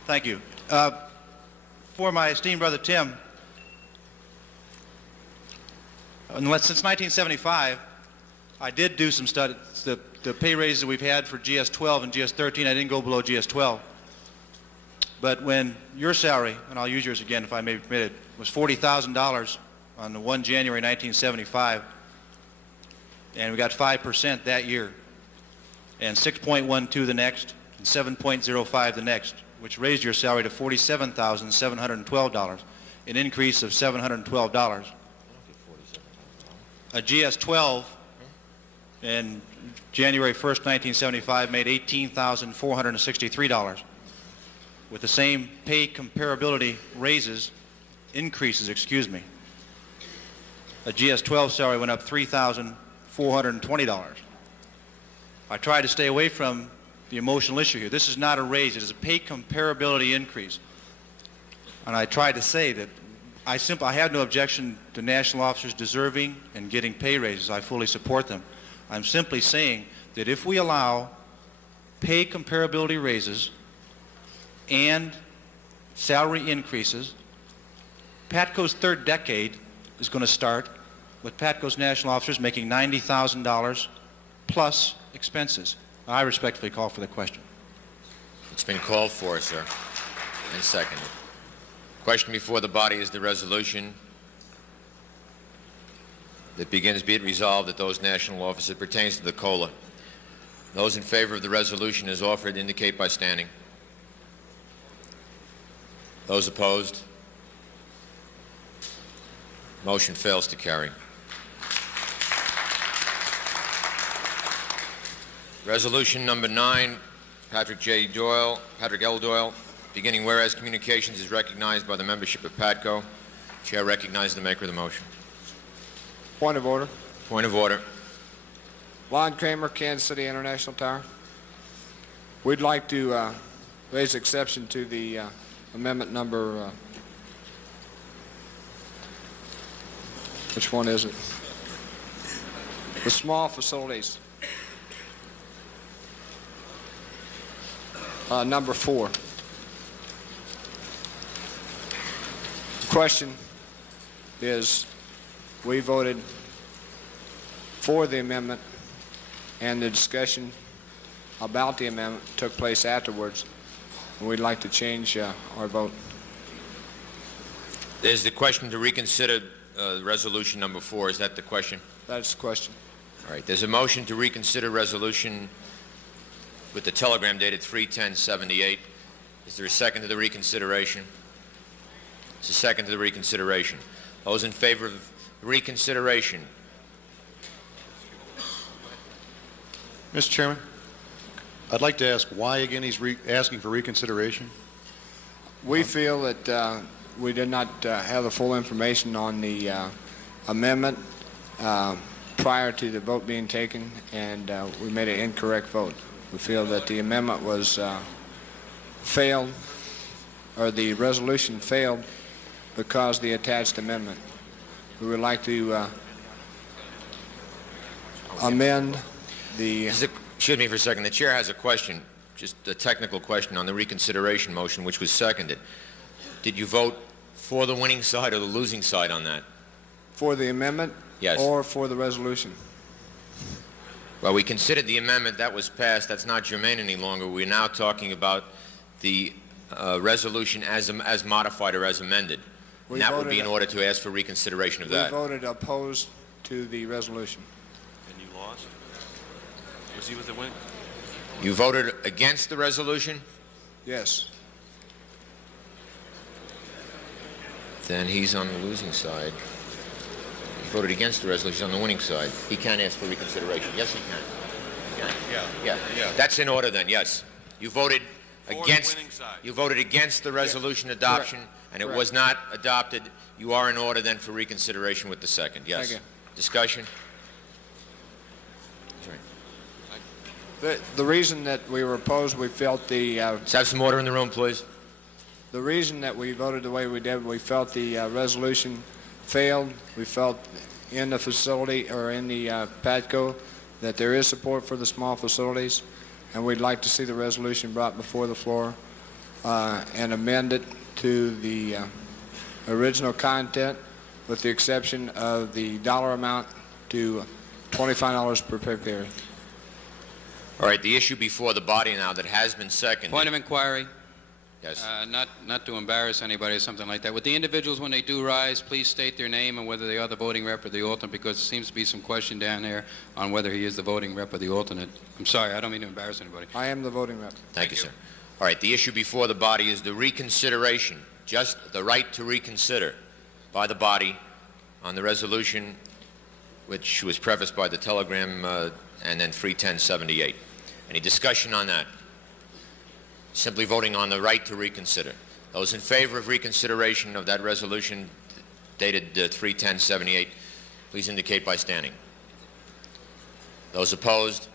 Thank you. For my esteemed brother Tim, since 1975, I did do some studies. The pay raises that we've had for GS-12 and GS-13, I didn't go below GS-12. But when your salary, and I'll use yours again if I may be permitted, was $40,000 on the 1 January 1975, and we got 5% that year, and 6.12 the next, and 7.05 the next, which raised your salary to $47,712, an increase of $712. A GS-12 in January 1st, 1975 made $18,463. With the same pay comparability increases, a GS-12 salary went up $3,420. I tried to stay away from the emotional issue here. This is not a raise. It is a pay comparability increase. And I tried to say that I have no objection to national officers deserving and getting pay raises. I fully support them. I'm simply saying that if we allow pay comparability raises and salary increases, PATCO's third decade is going to start with PATCO's national officers making $90,000 plus expenses. I respectfully call for the question. It's been called for, sir, and seconded. Question before the body is the resolution that begins, be it resolved that those national officers pertains to the COLA. Those in favor of the resolution as offered indicate by standing. Those opposed? Motion fails to carry. Resolution number 9, Patrick L. Doyle, beginning whereas communications is recognized by the membership of PATCO. Chair recognizes the maker of the motion. Point of order. Point of order. Lon Kramer, Kansas City International Tower. We'd like to raise exception to the amendment number, which one is it? The small facilities. Number 4. The question is, we voted for the amendment, and the discussion about the amendment took place afterwards, and we'd like to change our vote. There's the question to reconsider resolution number 4. Is that the question? That's the question. All right. There's a motion to reconsider resolution with the telegram dated 3/10/78. Is there a second to the reconsideration? It's a second to the reconsideration. Those in favor of reconsideration? Mr. Chairman, I'd like to ask why again he's asking for reconsideration. We feel that we did not have the full information on the amendment prior to the vote being taken, and we made an incorrect vote. We feel that the amendment was failed, or the resolution failed, because of the attached amendment. We would like to amend the... Excuse me for a second. The chair has a question, just a technical question on the reconsideration motion, which was seconded. Did you vote for the winning side or the losing side on that? For the amendment? Yes. Or for the resolution? Well, we considered the amendment that was passed. That's not germane any longer. We're now talking about the resolution as modified or as amended. And that would be in order to ask for reconsideration of that. We voted opposed to the resolution. And you lost? Was he with the win? You voted against the resolution? Yes. Then he's on the losing side. He voted against the resolution, he's on the winning side. He can ask for reconsideration. Yes, he can. Yeah. That's in order then, yes. You voted against. You voted against the resolution adoption, and it was not adopted. You are in order then for reconsideration with the second. Yes. Thank you. Discussion. The reason that we were opposed, we felt the... Let's have some order in the room, please. The reason that we voted the way we did, we felt the resolution failed. We felt in the facility, or in the PATCO, that there is support for the small facilities, and we'd like to see the resolution brought before the floor and amended to the original content, with the exception of the dollar amount to $25 per pay period. All right, the issue before the body now that has been seconded. Point of inquiry. Yes. Not to embarrass anybody or something like that. Would the individuals, when they do rise, please state their name and whether they are the voting rep or the alternate, because there seems to be some question down there on whether he is the voting rep or the alternate. I'm sorry, I don't mean to embarrass anybody. I am the voting rep. Thank you, sir. All right, the issue before the body is the reconsideration, just the right to reconsider by the body on the resolution, which was prefaced by the telegram and then 31078. Any discussion on that? Simply voting on the right to reconsider. Those in favor of reconsideration of that resolution dated 31078, please indicate by standing. Those opposed?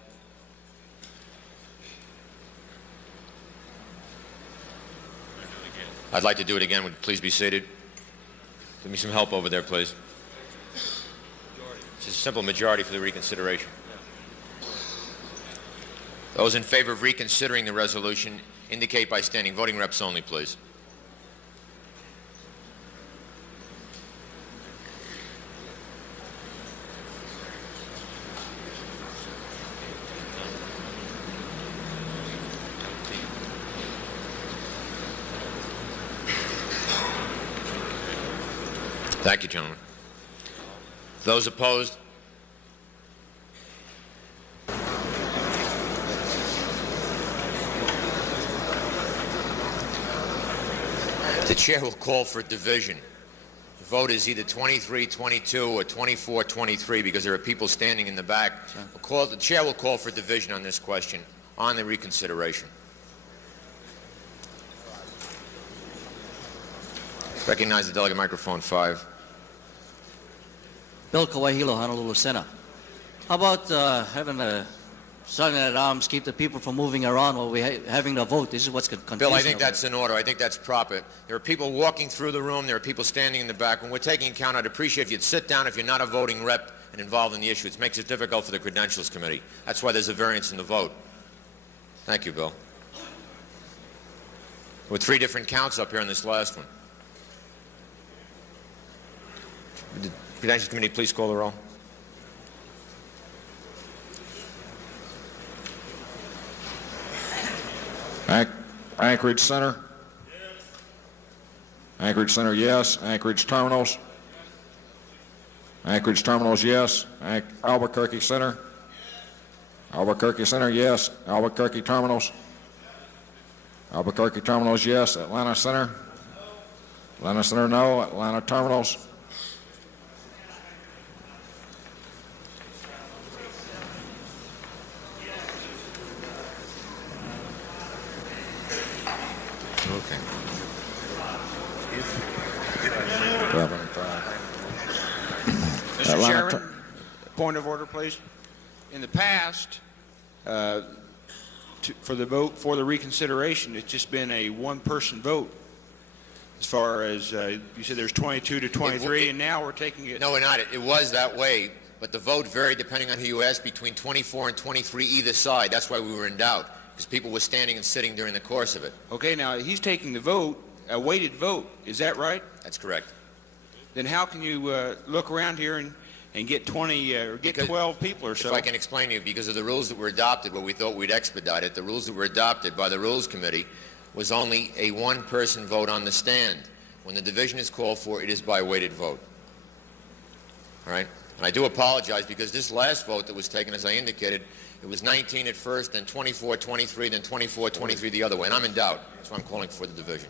I'd like to do it again. Would you please be seated? Give me some help over there, please. It's a simple majority for the reconsideration. Those in favor of reconsidering the resolution indicate by standing. Voting reps only, please. Thank you, gentlemen. Those opposed? The chair will call for division. The vote is either 23-22 or 24-23 because there are people standing in the back. The chair will call for division on this question, on the reconsideration. Recognize the delegate microphone 5. Bill Kawahilo, Honolulu Center. How about having a sergeant at arms keep the people from moving around while we're having the vote? This is what's confusing. Bill, I think that's in order. I think that's proper. There are people walking through the room. There are people standing in the back. When we're taking account, I'd appreciate if you'd sit down if you're not a voting rep and involved in the issue. It makes it difficult for the Credentials Committee. That's why there's a variance in the vote. Thank you, Bill. There were 3 different counts up here in this last one. The Credentials Committee, please call the roll. Anchorage Center? Anchorage Center, yes. Anchorage Terminals? Anchorage Terminals, yes. Albuquerque Center? Albuquerque Center, yes. Albuquerque Terminals? Albuquerque Terminals, yes. Atlanta Center? Atlanta Center, no. Atlanta Terminals? Okay. Mr. Chairman, point of order, please. In the past, for the vote for the reconsideration, it's just been a one-person vote. As far as you said, there's 22 to 23, and now we're taking it. No, we're not. It was that way, but the vote varied depending on who you asked, between 24 and 23 either side. That's why we were in doubt, because people were standing and sitting during the course of it. Okay, now he's taking the vote, a weighted vote. Is that right? That's correct. Then how can you look around here and get 20 or get 12 people or so? If I can explain to you, because of the rules that were adopted, where we thought we'd expedite it, the rules that were adopted by the Rules Committee was only a one-person vote on the stand. When the division is called for, it is by weighted vote. All right? And I do apologize because this last vote that was taken, as I indicated, it was 19 at first, then 24-23, then 24-23 the other way, and I'm in doubt. That's why I'm calling for the division.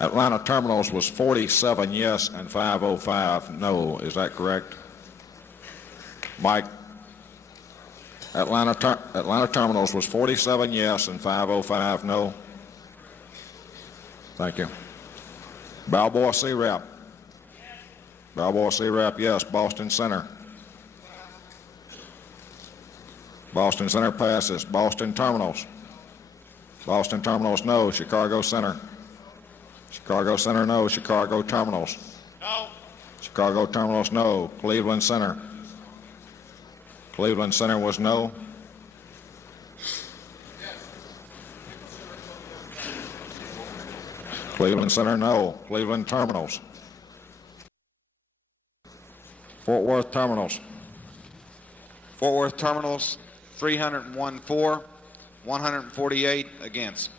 Atlanta Terminals was 47 yes and 505 no. Is that correct? Mike? Atlanta Terminals was 47 yes and 505 no. Thank you. Balboa C-Rap. Balboa C-Rap, yes. Boston Center. Boston Center passes. Boston Terminals. Boston Terminals, no. Chicago Center. Chicago Center, no. Chicago Terminals. No. Chicago Terminals, no. Cleveland Center. Cleveland Center was no. Cleveland Center, no. Cleveland Terminals. Fort Worth Terminals. Fort Worth Terminals, 301 for, 148 against.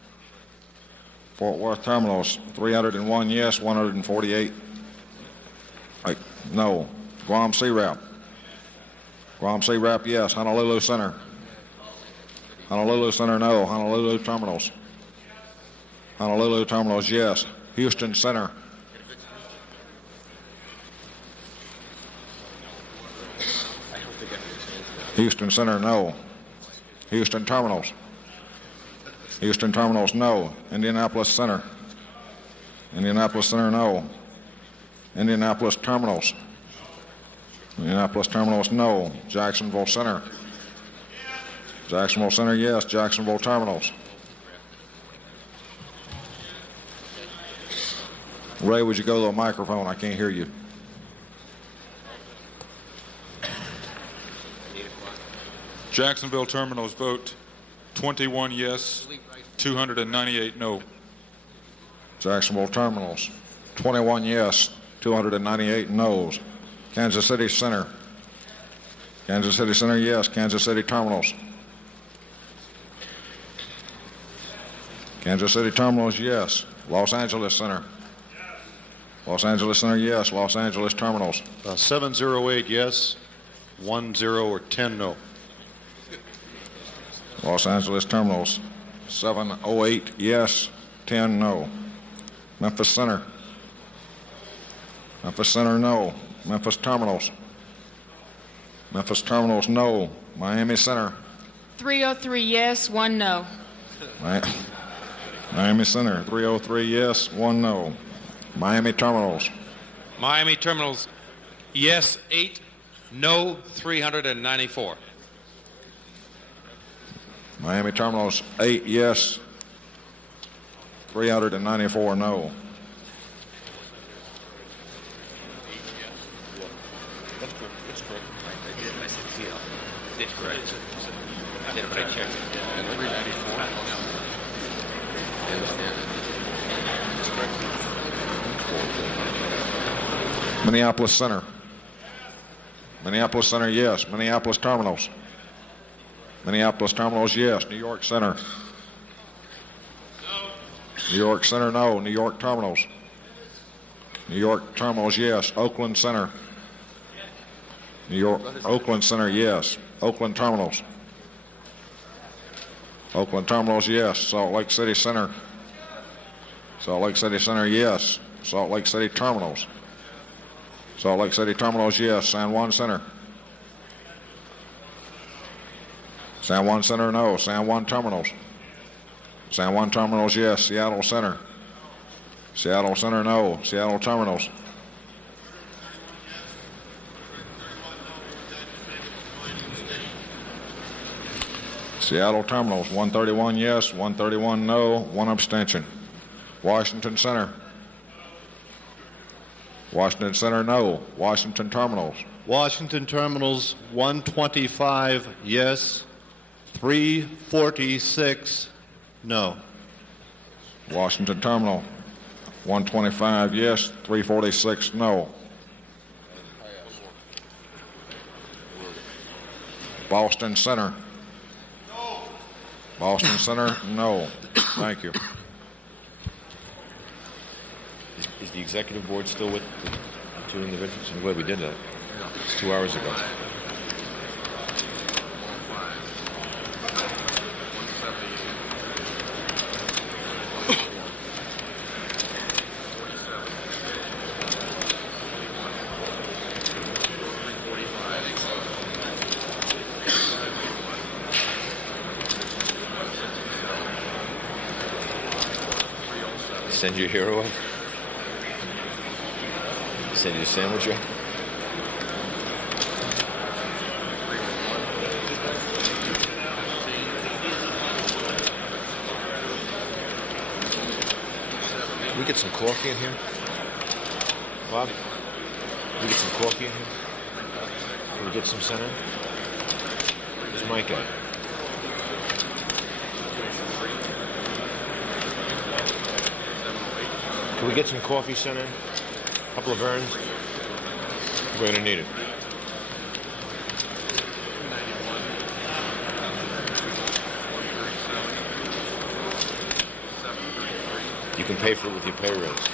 Fort Worth Terminals, 301 yes, 148 no. Guam C-Rap. Guam C-Rap, yes. Honolulu Center. Honolulu Center, no. Honolulu Terminals. Honolulu Terminals, yes. Houston Center. Houston Center, no. Houston Terminals. Houston Terminals, no. Indianapolis Center. Indianapolis Center, no. Indianapolis Terminals. Indianapolis Terminals, no. Jacksonville Center. Jacksonville Center, yes. Jacksonville Terminals. Ray, would you go to the microphone? I can't hear you. Jacksonville Terminals vote 21 yes, 298 no. Jacksonville Terminals, 21 yes, 298 no's. Kansas City Center. Kansas City Center, yes. Kansas City Terminals. Kansas City Terminals, yes. Los Angeles Center. Los Angeles Center, yes. Los Angeles Terminals. 708 yes, 10 or 10 no. Los Angeles Terminals, 708 yes, 10 no. Memphis Center. Memphis Center, no. Memphis Terminals. Memphis Terminals, no. Miami Center. 303 yes, 1 no. Miami Center, 303 yes, 1 no. Miami Terminals. Miami Terminals, yes 8, no 394. Miami Terminals, 8 yes, 394 no. That's correct. I did correct. I did, but I checked. 394. I understand. That's correct. Minneapolis Center. Minneapolis Center, yes. Minneapolis Terminals. Minneapolis Terminals, yes. New York Center. New York Center, no. New York Terminals. New York Terminals, yes. Oakland Center. New York, Oakland Center, yes. Oakland Terminals. Oakland Terminals, yes. Salt Lake City Center. Salt Lake City Center, yes. Salt Lake City Terminals. Salt Lake City Terminals, yes. San Juan Center. San Juan Center, no. San Juan Terminals. San Juan Terminals, yes. Seattle Center. Seattle Center, no. Seattle Terminals. Seattle Terminals, 131 yes, 131 no, 1 abstention. Washington Center. Washington Center, no. Washington Terminals. Washington Terminals, 125 yes, 346 no. Washington Terminal, 125 yes, 346 no. Boston Center. Boston Center, no. Thank you. Is the executive board still with the two individuals? I'm glad we did that. It's 2 hours ago. Send your hero away? Send your sandwich away? Can we get some coffee in here? Bob? Can we get some coffee in here? Can we get some sent in? Where's Mike at? Can we get some coffee sent in? A couple of urns? We're going to need it. You can pay for it with your pay raise.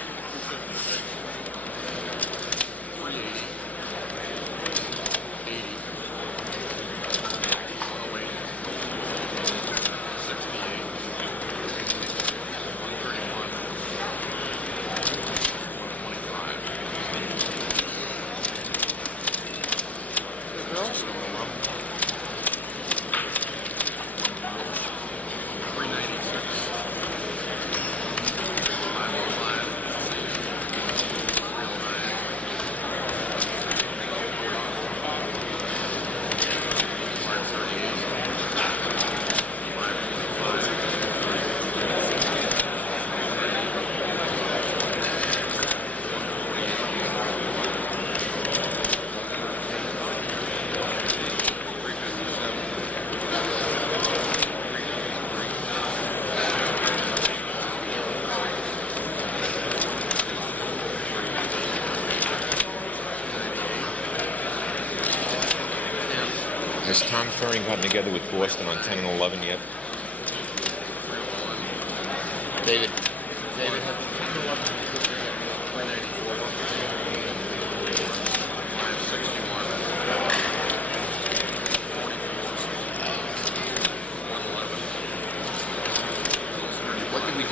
Has Tom Ferring gotten together with Boston on 10 and 11 yet? David. David. What did we do?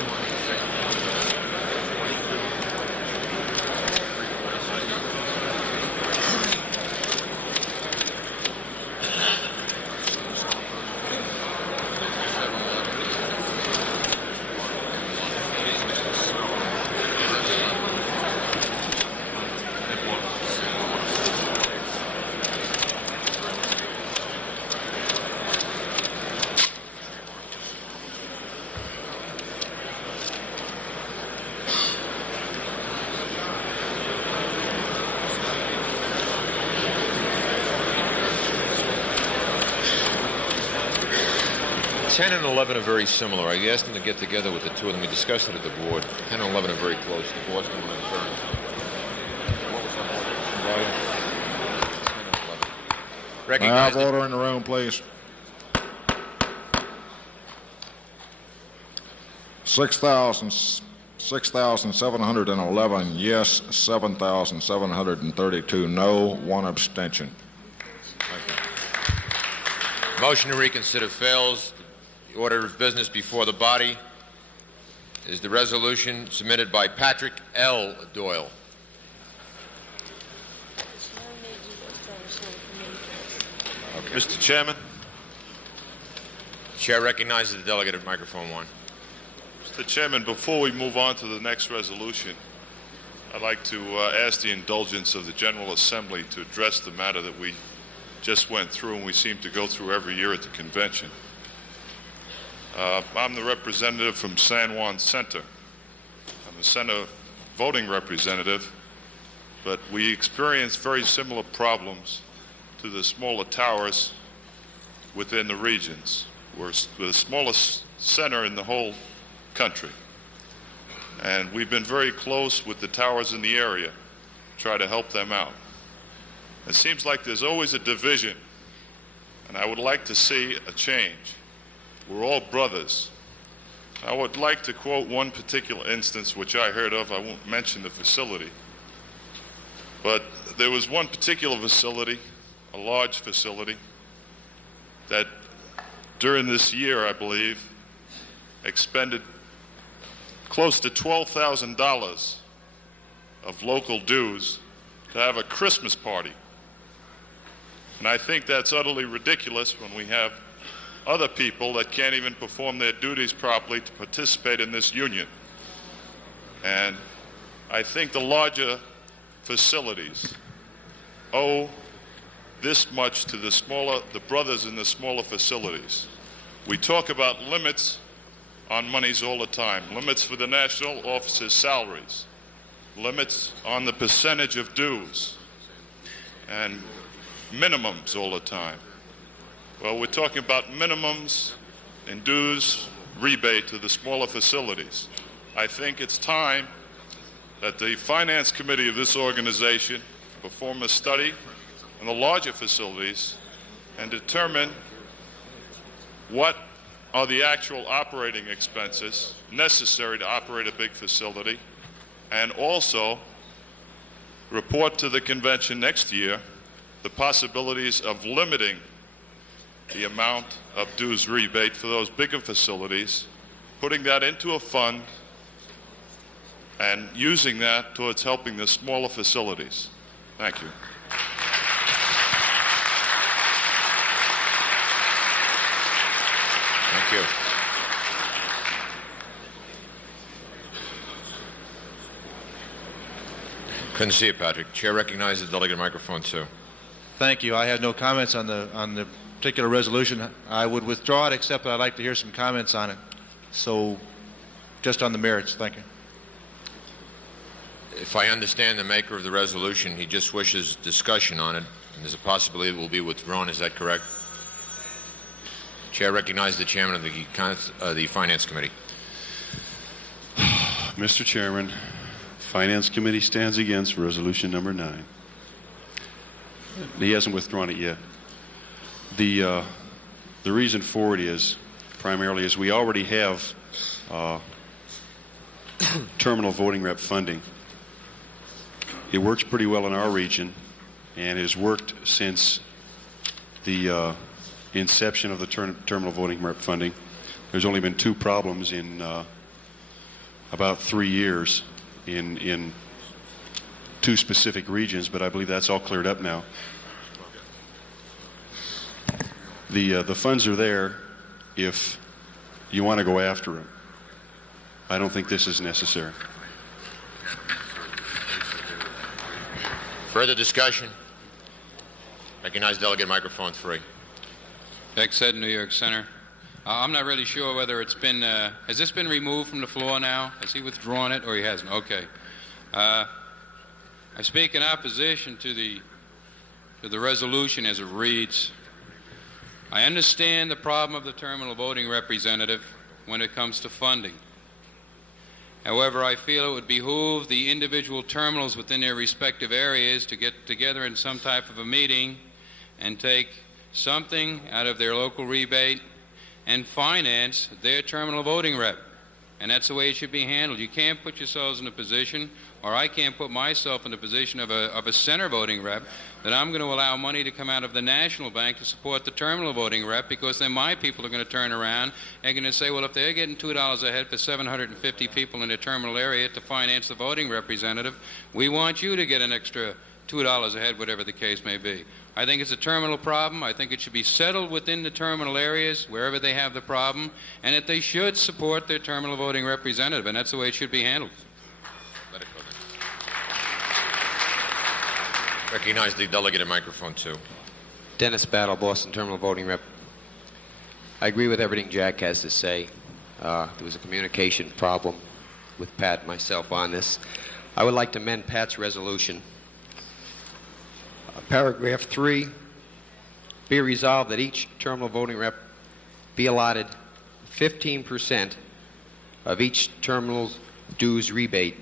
Ten and 11 are very similar. I asked them to get together with the two of them. We discussed it at the board. 10 and 11 are very close. The Boston one and Ferring. What was that? 10 and 11. Recognize Have order in the room, please. 6,711 yes, 7,732 no, one abstention. Motion to reconsider fails. The order of business before the body is the resolution submitted by Patrick L. Doyle. Mr. Chairman. Chair recognizes the delegate at microphone 1. Mr. Chairman, before we move on to the next resolution, I'd like to ask the indulgence of the General Assembly to address the matter that we just went through and we seem to go through every year at the convention. I'm the representative from San Juan Center. I'm a center voting representative, but we experience very similar problems to the smaller towers within the regions. We're the smallest center in the whole country. And we've been very close with the towers in the area to try to help them out. It seems like there's always a division, and I would like to see a change. We're all brothers. I would like to quote one particular instance which I heard of. I won't mention the facility. But there was one particular facility, a large facility, that during this year, I believe, expended close to $12,000 of local dues to have a Christmas party. And I think that's utterly ridiculous when we have other people that can't even perform their duties properly to participate in this union. And I think the larger facilities owe this much to the brothers in the smaller facilities. We talk about limits on monies all the time, limits for the national officers' salaries, limits on the percentage of dues, and minimums all the time. Well, we're talking about minimums and dues rebate to the smaller facilities. I think it's time that the Finance Committee of this organization perform a study on the larger facilities and determine what are the actual operating expenses necessary to operate a big facility, and also report to the convention next year the possibilities of limiting the amount of dues rebate for those bigger facilities, putting that into a fund, and using that towards helping the smaller facilities. Thank you. Thank you. Couldn't see it, Patrick. Chair recognizes the delegate at microphone 2. Thank you. I have no comments on the particular resolution. I would withdraw it, except that I'd like to hear some comments on it. So, just on the merits. Thank you. If I understand the maker of the resolution, he just wishes discussion on it, and there's a possibility it will be withdrawn. Is that correct? Chair recognizes the chairman of the Finance Committee. Mr. Chairman, Finance Committee stands against resolution number 9. He hasn't withdrawn it yet. The reason for it is primarily is we already have terminal voting rep funding. It works pretty well in our region and has worked since the inception of the terminal voting rep funding. There's only been 2 problems in about 3 years in 2 specific regions, but I believe that's all cleared up now. The funds are there if you want to go after them. I don't think this is necessary. Further discussion? Recognize delegate microphone 3. Jack said, New York Center. I'm not really sure whether it's been, has this been removed from the floor now? Has he withdrawn it or he hasn't? Okay. I speak in opposition to the resolution as it reads. I understand the problem of the terminal voting representative when it comes to funding. However, I feel it would behoove the individual terminals within their respective areas to get together in some type of a meeting and take something out of their local rebate and finance their terminal voting rep. And that's the way it should be handled. You can't put yourselves in a position, or I can't put myself in the position of a center voting rep, that I'm going to allow money to come out of the national bank to support the terminal voting rep, because then my people are going to turn around and going to say, well, if they're getting $2 a head for 750 people in their terminal area to finance the voting representative, we want you to get an extra $2 a head, whatever the case may be. I think it's a terminal problem. I think it should be settled within the terminal areas, wherever they have the problem, and that they should support their terminal voting representative, and that's the way it should be handled. Let it go then. Recognize the delegate at microphone 2. Dennis Battle, Boston Terminal Voting Rep. I agree with everything Jack has to say. There was a communication problem with Pat and myself on this. I would like to amend Pat's resolution. Paragraph 3, be resolved that each terminal voting rep be allotted 15% of each terminal's dues rebate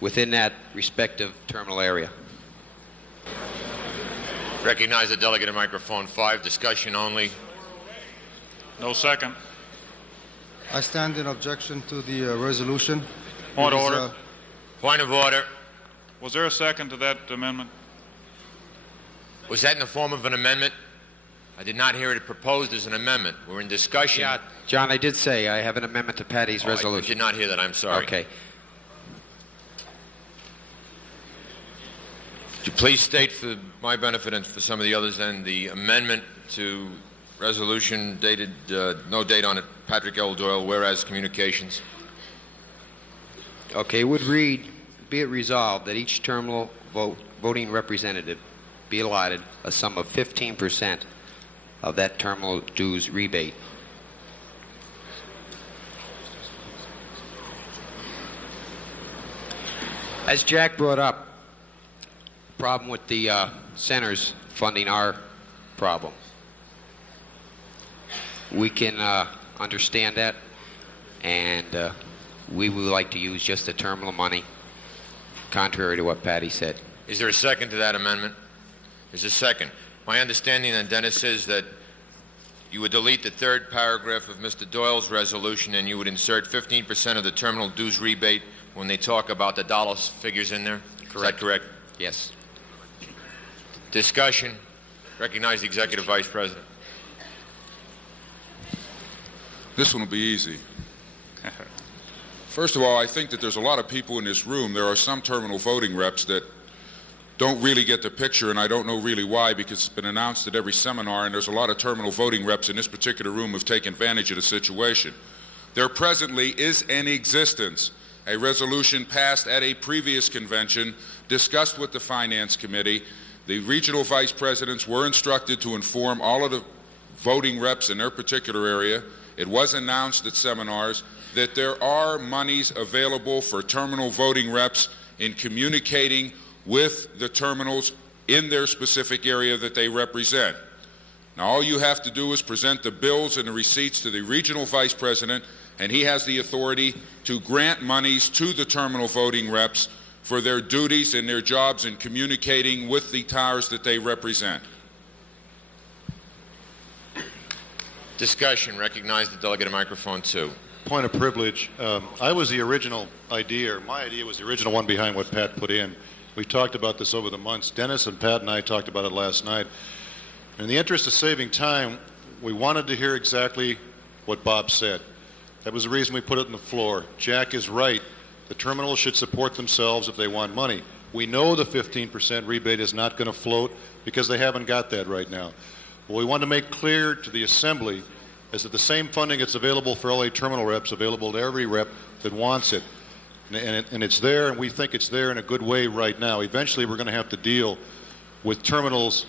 within that respective terminal area. Recognize the delegate at microphone 5. Discussion only. No second. I stand in objection to the resolution. Point of order. Point of order. Was there a second to that amendment? Was that in the form of an amendment? I did not hear it proposed as an amendment. We're in discussion. Yeah, John, I did say I have an amendment to Patty's I resolution. did not hear that. I'm sorry. Okay. Would you please state for my benefit and for some of the others then the amendment to resolution dated, no date on it, Patrick L. Doyle, whereas communications. Okay, it would read, be it resolved that each terminal voting representative be allotted a sum of 15% of that terminal dues rebate. As Jack brought up, problem with the centers funding our problem. We can understand that, and we would like to use just the terminal money, contrary to what Patty said. Is there a second to that amendment? There's a second. My understanding then, Dennis, is that you would delete the third paragraph of Mr. Doyle's resolution and you would insert 15% of the terminal dues rebate when they talk about the dollar figures in there? Correct. Is that correct? Yes. Discussion. Recognize the Executive Vice President. This one will be easy. First of all, I think that there's a lot of people in this room. There are some terminal voting reps that don't really get the picture, and I don't know really why, because it's been announced at every seminar, and there's a lot of terminal voting reps in this particular room who've taken advantage of the situation. There presently is in existence a resolution passed at a previous convention, discussed with the Finance Committee. The regional vice presidents were instructed to inform all of the voting reps in their particular area. It was announced at seminars that there are monies available for terminal voting reps in communicating with the terminals in their specific area that they represent. Now, all you have to do is present the bills and the receipts to the regional vice president, and he has the authority to grant monies to the terminal voting reps for their duties and their jobs in communicating with the towers that they represent. Discussion. Recognize the delegate at microphone 2. Point of privilege. I was the original idea, or my idea was the original one behind what Pat put in. We talked about this over the months. Dennis and Pat and I talked about it last night. In the interest of saving time, we wanted to hear exactly what Bob said. That was the reason we put it on the floor. Jack is right. The terminals should support themselves if they want money. We know the 15% rebate is not going to float because they haven't got that right now. What we want to make clear to the Assembly is that the same funding that's available for LA terminal reps available to every rep that wants it. And it's there, and we think it's there in a good way right now. Eventually, we're going to have to deal with terminals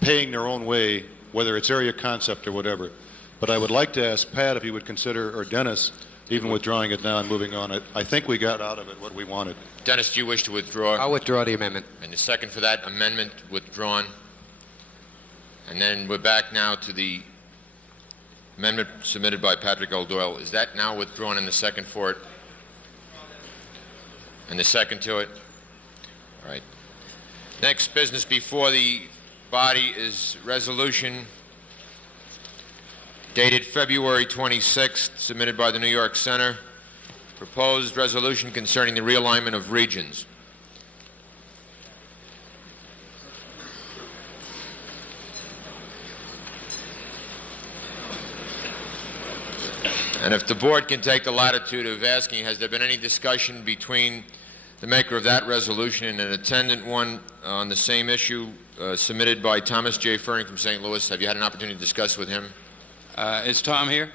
paying their own way, whether it's area concept or whatever. But I would like to ask Pat if he would consider, or Dennis, even withdrawing it now and moving on it. I think we got out of it what we wanted. Dennis, do you wish to withdraw? I'll withdraw the amendment. And the second for that amendment withdrawn. And then we're back now to the amendment submitted by Patrick L. Doyle. Is that now withdrawn in the second for it? And the second to it? All right. Next business before the body is resolution dated February 26th, submitted by the New York Center. Proposed resolution concerning the realignment of regions. And if the board can take the latitude of asking, has there been any discussion between the maker of that resolution and an attendant one on the same issue submitted by Thomas J. Furring from St. Louis? Have you had an opportunity to discuss with him? Is Tom here?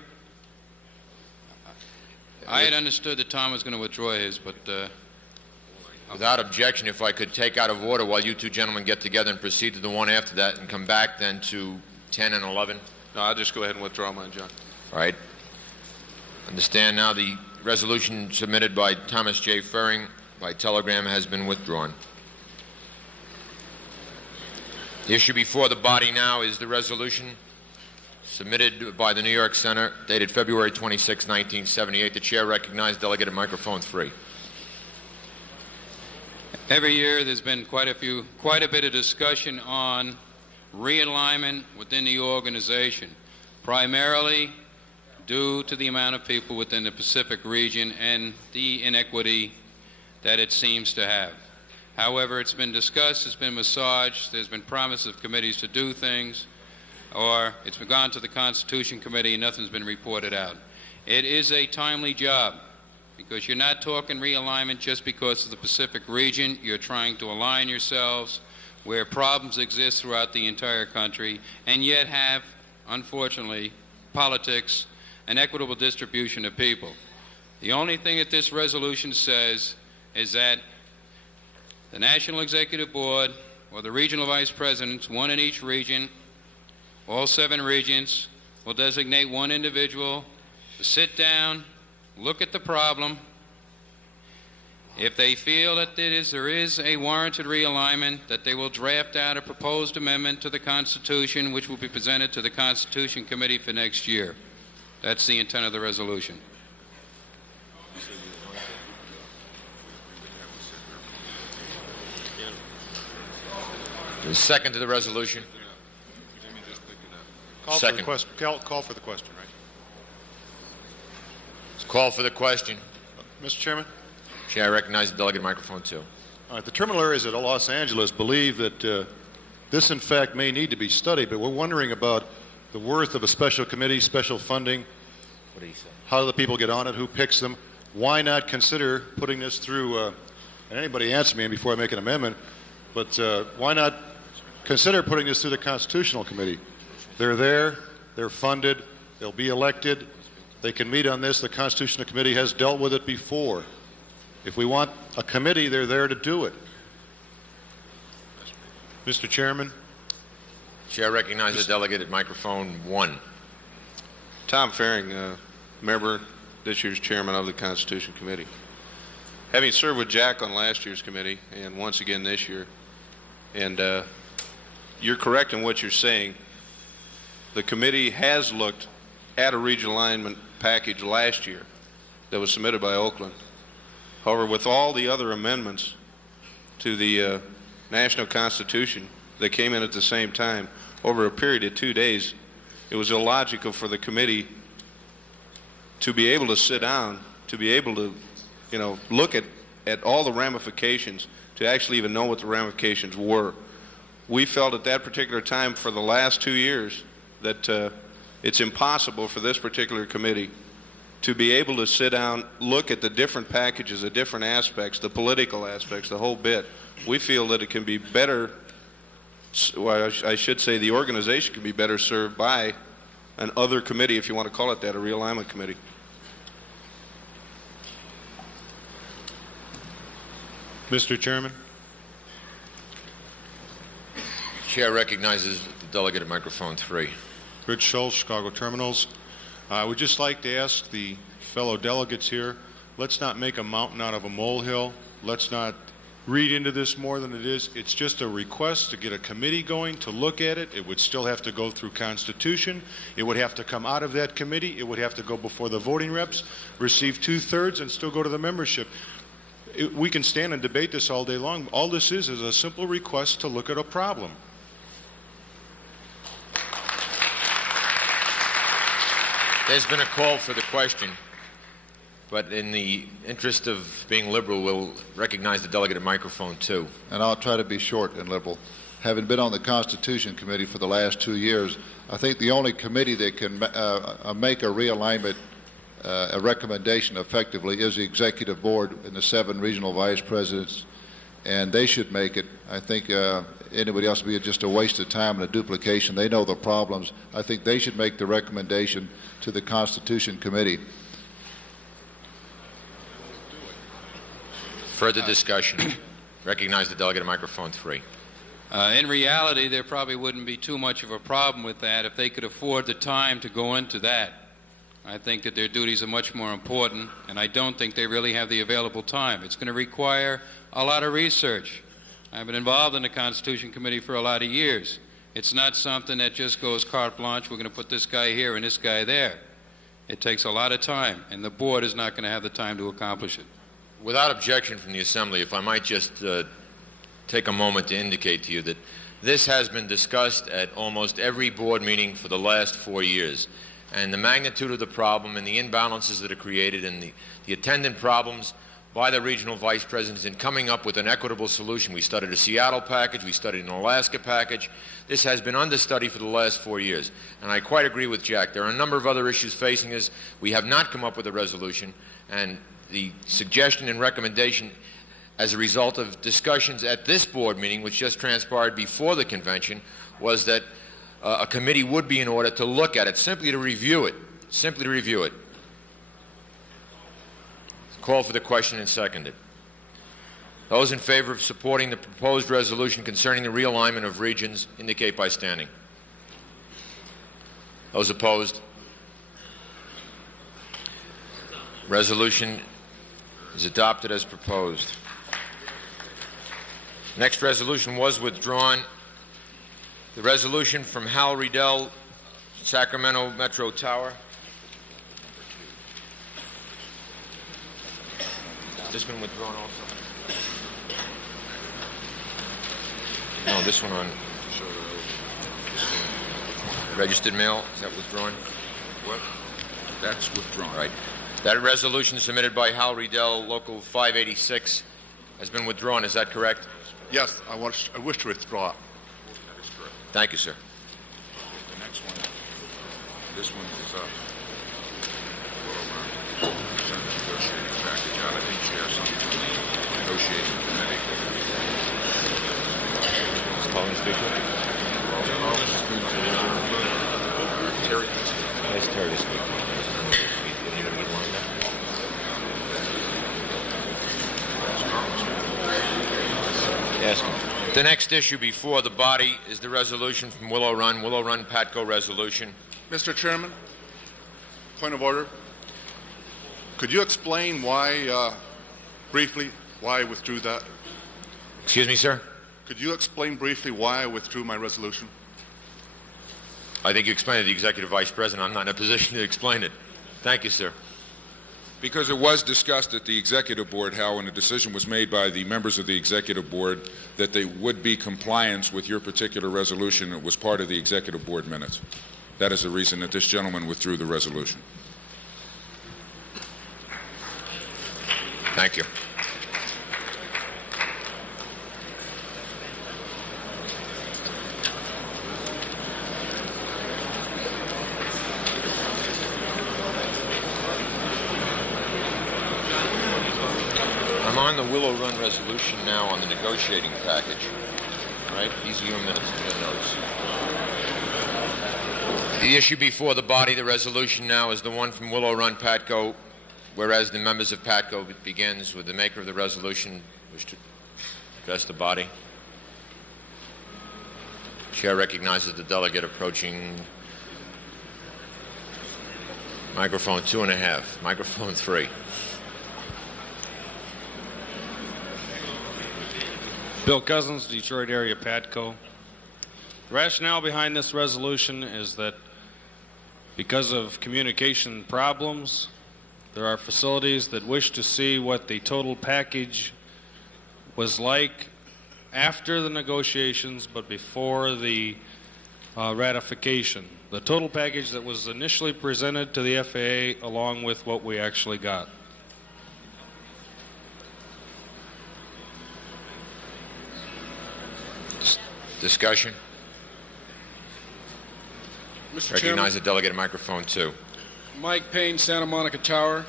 I had understood that Tom was going to withdraw his, but... Without objection, if I could take out of order while you two gentlemen get together and proceed to the one after that and come back then to 10 and 11. No, I'll just go ahead and withdraw mine, John. All right. Understand now the resolution submitted by Thomas J. Furring by telegram has been withdrawn. The issue before the body now is the resolution submitted by the New York Center dated February 26, 1978. The chair recognized delegate at microphone 3. Every year there's been quite a bit of discussion on realignment within the organization, primarily due to the amount of people within the Pacific region and the inequity that it seems to have. However, it's been discussed, it's been massaged, there's been promise of committees to do things, or it's been gone to the Constitution Committee and nothing's been reported out. It is a timely job because you're not talking realignment just because of the Pacific region. You're trying to align yourselves where problems exist throughout the entire country and yet have, unfortunately, politics and equitable distribution of people. The only thing that this resolution says is that the National Executive Board or the regional vice presidents, one in each region, all 7 regions, will designate one individual to sit down, look at the problem. If they feel that there is a warranted realignment, that they will draft out a proposed amendment to the Constitution, which will be presented to the Constitution Committee for next year. That's the intent of the resolution. The second to the resolution. Call Second. for the question. Call for the question, right? Call for the question. Mr. Chairman? Chair, I recognize the delegate microphone 2. All right, the terminal areas at Los Angeles believe that this, in fact, may need to be studied, but we're wondering about the worth of a special committee, special funding. What do you say? How do the people get on it? Who picks them? Why not consider putting this through, and anybody answer me before I make an amendment, but why not consider putting this through the Constitutional Committee? They're there, they're funded, they'll be elected, they can meet on this. The Constitutional Committee has dealt with it before. If we want a committee, they're there to do it. Mr. Chairman? Chair, I recognize the delegate at microphone 1. Tom Faring, member, this year's chairman of the Constitution Committee. Having served with Jack on last year's committee and once again this year, and you're correct in what you're saying. The committee has looked at a regional alignment package last year that was submitted by Oakland. However, with all the other amendments to the National Constitution that came in at the same time, over a period of 2 days, it was illogical for the committee to be able to sit down, to be able to, look at all the ramifications, to actually even know what the ramifications were. We felt at that particular time for the last 2 years that it's impossible for this particular committee to be able to sit down, look at the different packages, the different aspects, the political aspects, the whole bit. We feel that it can be better, well, I should say the organization can be better served by an other committee, if you want to call it that, a realignment committee. Mr. Chairman? Chair recognizes the delegate at microphone 3. Rich Schultz, Chicago Terminals. I would just like to ask the fellow delegates here, let's not make a mountain out of a molehill. Let's not read into this more than it is. It's just a request to get a committee going to look at it. It would still have to go through Constitution. It would have to come out of that committee. It would have to go before the voting reps, receive 2/3, and still go to the membership. We can stand and debate this all day long. All this is a simple request to look at a problem. There's been a call for the question, but in the interest of being liberal, we'll recognize the delegate at microphone 2. And I'll try to be short and liberal. Having been on the Constitution Committee for the last 2 years, I think the only committee that can make a realignment, a recommendation effectively, is the Executive Board and the 7 regional vice presidents, and they should make it. I think anybody else would be just a waste of time and a duplication. They know the problems. I think they should make the recommendation to the Constitution Committee. Further discussion. Recognize the delegate at microphone 3. In reality, there probably wouldn't be too much of a problem with that if they could afford the time to go into that. I think that their duties are much more important, and I don't think they really have the available time. It's going to require a lot of research. I've been involved in the Constitution Committee for a lot of years. It's not something that just goes carte blanche, we're going to put this guy here and this guy there. It takes a lot of time, and the board is not going to have the time to accomplish it. Without objection from the Assembly, if I might just take a moment to indicate to you that this has been discussed at almost every board meeting for the last 4 years. And the magnitude of the problem and the imbalances that are created and the attendant problems by the regional vice presidents in coming up with an equitable solution. We studied a Seattle package, we studied an Alaska package. This has been under study for the last 4 years, and I quite agree with Jack. There are a number of other issues facing us. We have not come up with a resolution, and the suggestion and recommendation as a result of discussions at this board meeting, which just transpired before the convention, was that a committee would be in order to look at it, simply to review it. Call for the question and seconded. Those in favor of supporting the proposed resolution concerning the realignment of regions indicate by standing. Those opposed? Resolution is adopted as proposed. Next resolution was withdrawn. The resolution from Hal Riedel, Sacramento Metro Tower. Has this been withdrawn also? No, this one on registered mail, is that withdrawn? What? That's withdrawn. Right. That resolution submitted by Hal Riedel, Local 586, has been withdrawn. Is that correct? Yes, I wish to withdraw. That is correct. Thank you, sir. The next one, this one is negotiating package out. I think she has something from the negotiation committee. Is Colin speaking? Terry. Yes, Terry to speak. Yes. The next issue before the body is the resolution from Willow Run PATCO resolution. Mr. Chairman, point of order. Could you explain why, briefly, why I withdrew that? Excuse me, sir? Could you explain briefly why I withdrew my resolution? I think you explained it to the Executive Vice President. I'm not in a position to explain it. Thank you, sir. Because it was discussed at the Executive Board, Hal, and a decision was made by the members of the Executive Board that they would be compliance with your particular resolution. It was part of the Executive Board minutes. That is the reason that this gentleman withdrew the resolution. Thank you. I'm on the Willow Run resolution now on the negotiating package. All right, these are your minutes and your notes. The issue before the body, the resolution now, is the one from Willow Run PATCO, whereas the members of PATCO begins with the maker of the resolution, wish to address the body. Chair recognizes the delegate approaching microphone 2.5, microphone 3. Bill Cousins, Detroit area PATCO. The rationale behind this resolution is that because of communication problems, there are facilities that wish to see what the total package was like after the negotiations but before the ratification. The total package that was initially presented to the FAA along with what we actually got. Discussion? Mr. Recognize Chairman, the delegate at microphone 2. Mike Payne, Santa Monica Tower,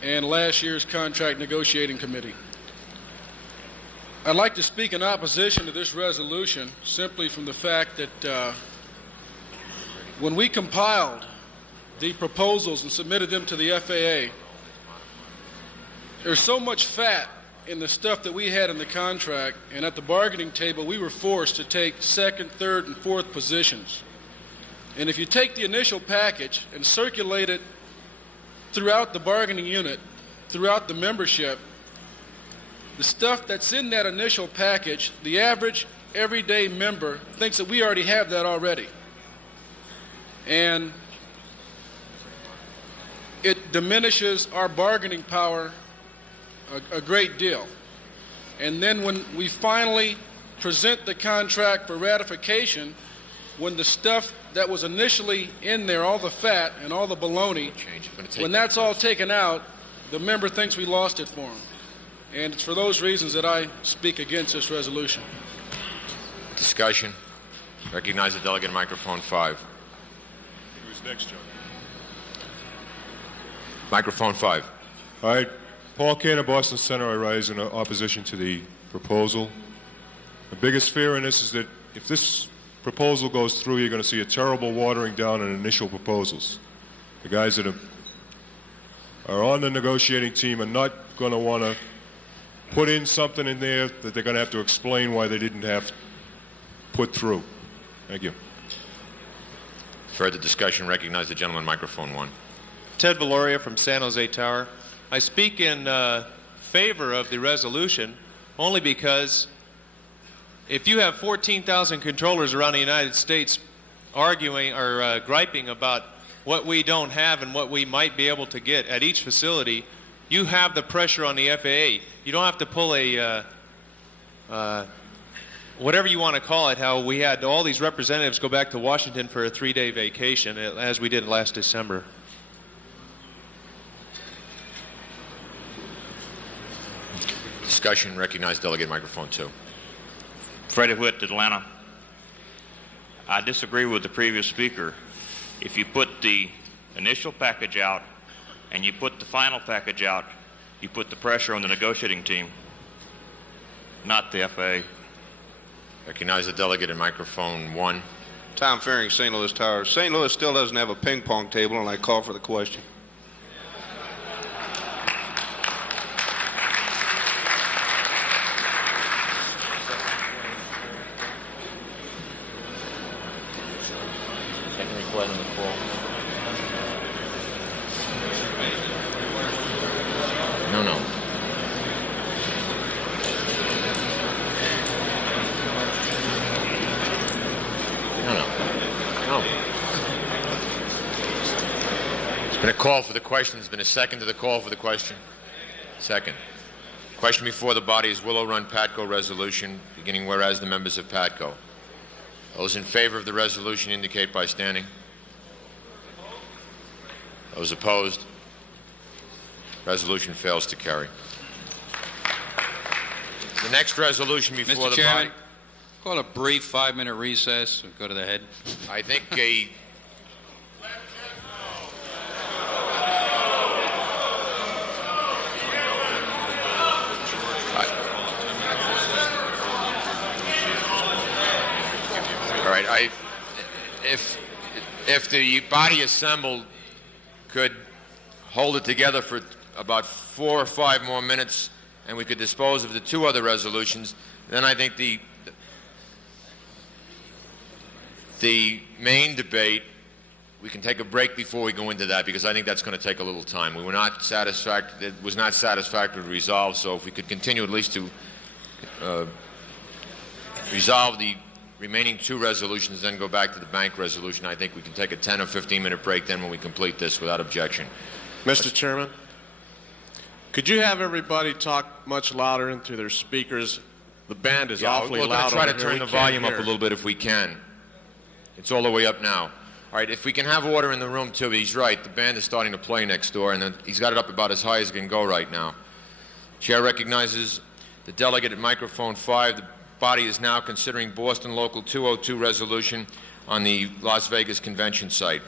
and last year's contract negotiating committee. I'd like to speak in opposition to this resolution simply from the fact that when we compiled the proposals and submitted them to the FAA, there's so much fat in the stuff that we had in the contract, and at the bargaining table we were forced to take second, third, and fourth positions. And if you take the initial package and circulate it throughout the bargaining unit, throughout the membership, the stuff that's in that initial package, the average everyday member thinks that we already have that already. And it diminishes our bargaining power a great deal. And then when we finally present the contract for ratification, when the stuff that was initially in there, all the fat and all the baloney, when that's all taken out, the member thinks we lost it for him. and it's for those reasons that I speak against this resolution. Discussion. Recognize the delegate at microphone 5. Who's next, John? Microphone 5. All right. Paul Cannon, Boston Center. I rise in opposition to the proposal. The biggest fear in this is that if this proposal goes through, you're going to see a terrible watering down on initial proposals. The guys that are on the negotiating team are not going to want to put in something in there that they're going to have to explain why they didn't have put through. Thank you. Further discussion. Recognize the gentleman, microphone 1. Ted Valoria from San Jose Tower. I speak in favor of the resolution only because if you have 14,000 controllers around the United States arguing or griping about what we don't have and what we might be able to get at each facility, you have the pressure on the FAA. You don't have to pull a whatever you want to call it, how we had all these representatives go back to Washington for a 3-day vacation, as we did last December. Discussion. Recognize delegate microphone 2. Freddie Witt, Atlanta. I disagree with the previous speaker. If you put the initial package out and you put the final package out, you put the pressure on the negotiating team, not the FAA. Recognize the delegate at microphone 1. Tom Fearing, St. Louis Tower. St. Louis still doesn't have a ping pong table, and I call for the question. Second request on the floor. No, no. No. It's been a call for the question. There's been a second to the call for the question. Second. Question before the body is Willow Run PATCO resolution, beginning whereas the members of PATCO. Those in favor of the resolution indicate by standing. Those opposed. Resolution fails to carry. The next resolution before Mr. the Chairman, body. call a brief 5-minute recess. Go to the head. I think a all right. If the body assembled could hold it together for about 4 or 5 more minutes, and we could dispose of the 2 other resolutions, then I think the main debate, we can take a break before we go into that, because I think that's going to take a little time. We were not satisfied. It was not satisfactorily resolved, so if we could continue at least to resolve the remaining 2 resolutions, then go back to the bank resolution, I think we can take a 10 or 15-minute break then when we complete this without objection. Mr. Chairman, could you have everybody talk much louder into their speakers? The band is awfully we're loud. going to try to over here. turn We the can't volume up hear. a little bit if we can. It's all the way up now. All right, if we can have order in the room, too. He's right. The band is starting to play next door, and he's got it up about as high as it can go right now. Chair recognizes the delegate at microphone 5. The body is now considering Boston Local 202 resolution on the Las Vegas convention site.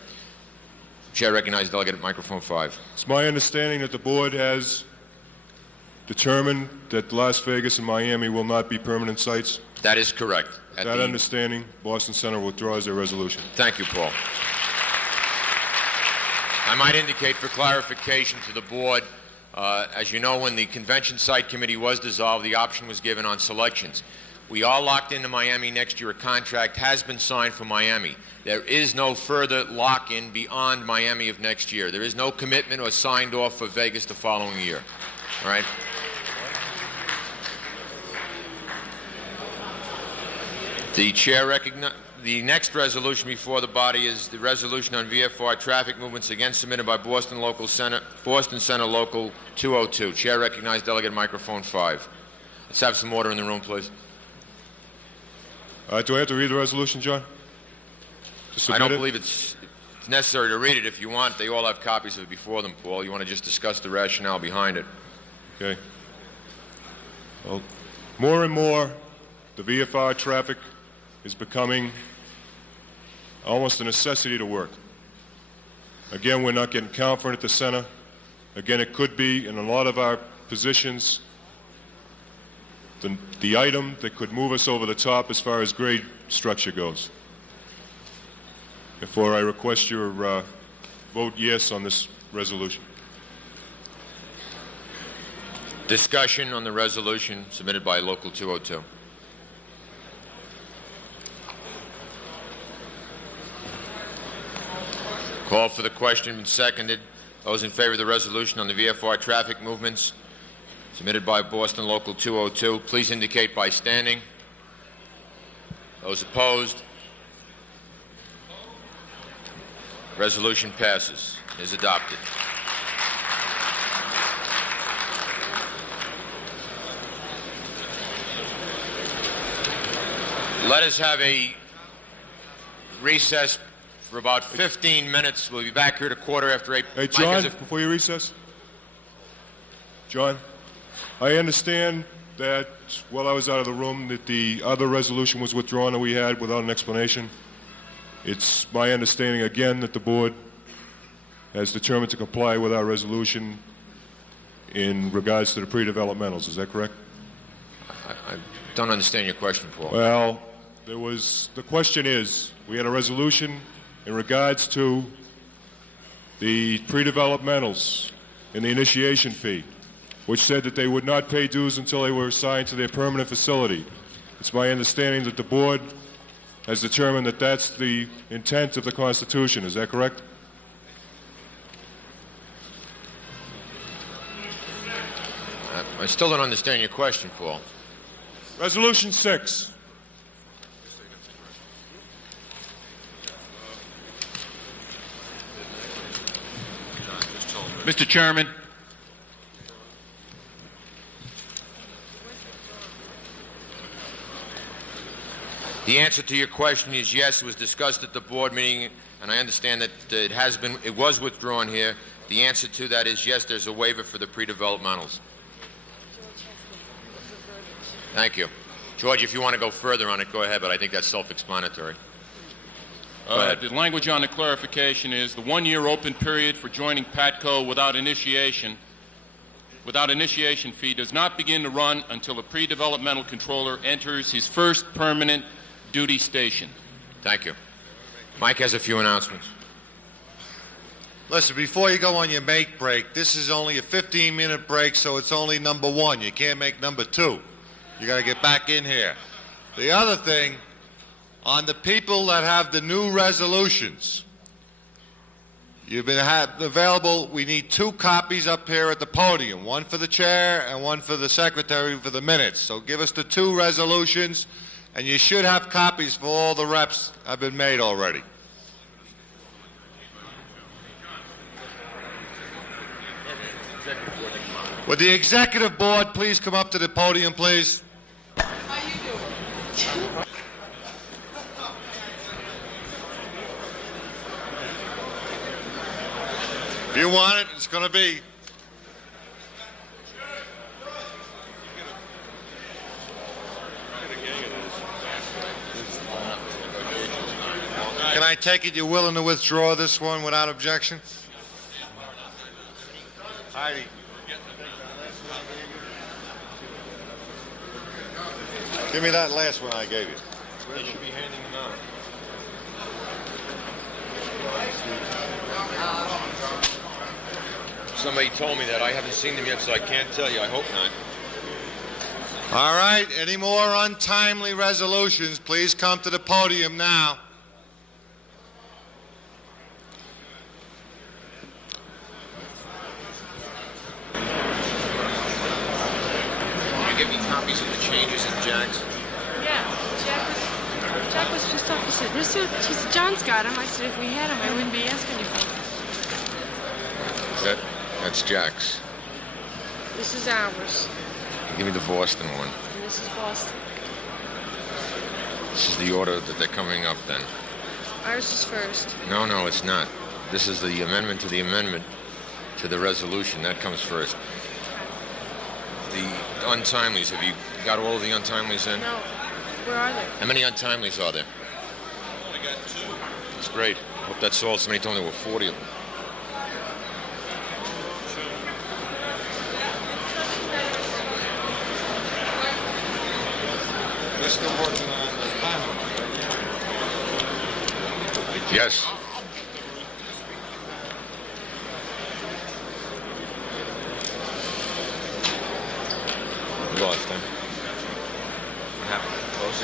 Chair recognizes delegate at microphone 5. It's my understanding that the board has determined that Las Vegas and Miami will not be permanent sites. That is correct. That understanding, Boston Center withdraws their resolution. Thank you, Paul. I might indicate for clarification to the board, as you know, when the convention site committee was dissolved, the option was given on selections. We are locked into Miami next year. A contract has been signed for Miami. There is no further lock-in beyond Miami of next year. There is no commitment or signed off for Vegas the following year. All right? The chair recognizes the next resolution before the body is the resolution on VFR traffic movements again submitted by Boston Center Local 202. Chair recognizes delegate microphone 5. Let's have some order in the room, please. Do I have to read the resolution, John? I don't believe it's necessary to read it. If you want, they all have copies of it before them, Paul. You want to just discuss the rationale behind it. Okay. Well, more and more, the VFR traffic is becoming almost a necessity to work. Again, we're not getting count for it at the center. Again, it could be in a lot of our positions the item that could move us over the top as far as grade structure goes. Therefore, I request your vote yes on this resolution. Discussion on the resolution submitted by Local 202. Call for the question and seconded. Those in favor of the resolution on the VFR traffic movements submitted by Boston Local 202, please indicate by standing. Those opposed? Resolution passes. Is adopted. Let us have a recess for about 15 minutes. We'll be back here at 8:15. Hey, John, before you recess. John, I understand that while I was out of the room that the other resolution was withdrawn that we had without an explanation. It's my understanding again that the board has determined to comply with our resolution in regards to the pre-developmentals. Is that correct? I don't understand your question, Paul. Well, the question is, we had a resolution in regards to the pre-developmentals and the initiation fee, which said that they would not pay dues until they were assigned to their permanent facility. It's my understanding that the board has determined that that's the intent of the Constitution. Is that correct? I still don't understand your question, Paul. Resolution 6. Mr. Chairman. The answer to your question is yes. It was discussed at the board meeting, and I understand that it was withdrawn here. The answer to that is yes, there's a waiver for the pre-developmentals. Thank you. George, if you want to go further on it, go ahead, but I think that's self-explanatory. The language on the clarification is the one-year open period for joining PATCO without initiation fee does not begin to run until a pre-developmental controller enters his first permanent duty station. Thank you. Mike has a few announcements. Listen, before you go on your make break, this is only a 15-minute break, so it's only number one. You can't make number two. You got to get back in here. The other thing, on the people that have the new resolutions, you've been available. We need 2 copies up here at the podium, one for the chair and one for the secretary for the minutes. So give us the 2 resolutions, and you should have copies for all the reps have been made already. Would the executive board please come up to the podium, please? How you doing? If you want it, it's going to be. Can I take it you're willing to withdraw this one without objection? Heidi. Give me that last one I gave you. They should be handing them out. Somebody told me that. I haven't seen them yet, so I can't tell you. I hope not. All right, any more untimely resolutions, please come to the podium now. Can you give me copies of the changes in Jack's? Yeah, Jack was just opposite. She said, John's got him. I said, if we had him, I wouldn't be asking you for him. That's Jack's. This is ours. Give me the Boston one. And this is Boston. This is the order that they're coming up then. Ours is first. No, it's not. This is the amendment to the resolution. That comes first. the untimelies. Have you got all of the untimelies in? No. Where are they? How many untimelies are there? I got 2. That's great. Hope that's all. Somebody told me there were 40 of them. They're still working on the panel. Yes. We lost him. What happened? Close?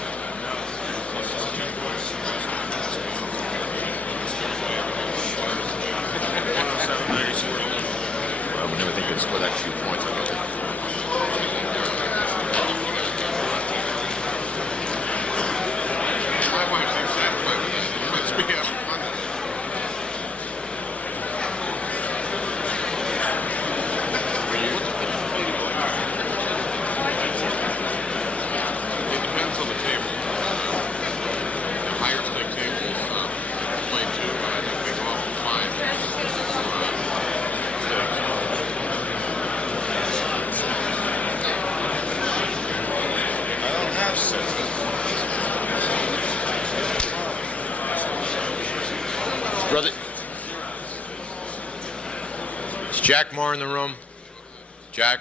I would never think they'd score that few points. Brother, is Jack Moore in the room? Jack?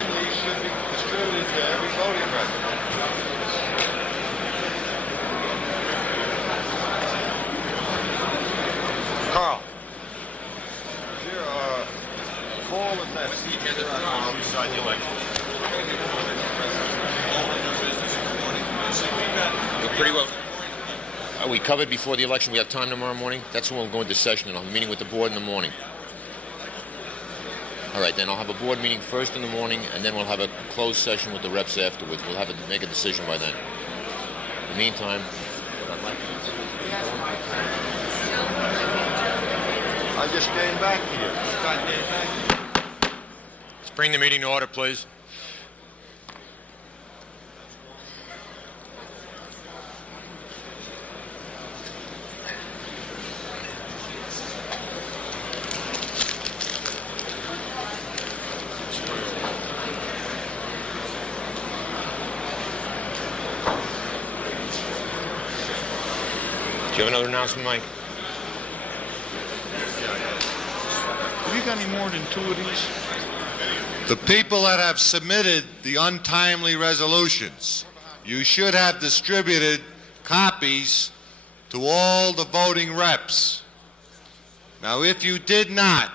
These should be distributed to every voting record. Carl. Is there a call at that beside the election. You're pretty well. Are we covered before the election? We have time tomorrow morning? That's when we'll go into session, and I'll have a meeting with the board in the morning. All right, then I'll have a board meeting first in the morning, and then we'll have a closed session with the reps afterwards. We'll have to make a decision by then. In the meantime, I just came back here. let's bring the meeting to order, please. Do you have another announcement, Mike? Have you got any more than 2 of these? The people that have submitted the untimely resolutions, you should have distributed copies to all the voting reps. Now, if you did not,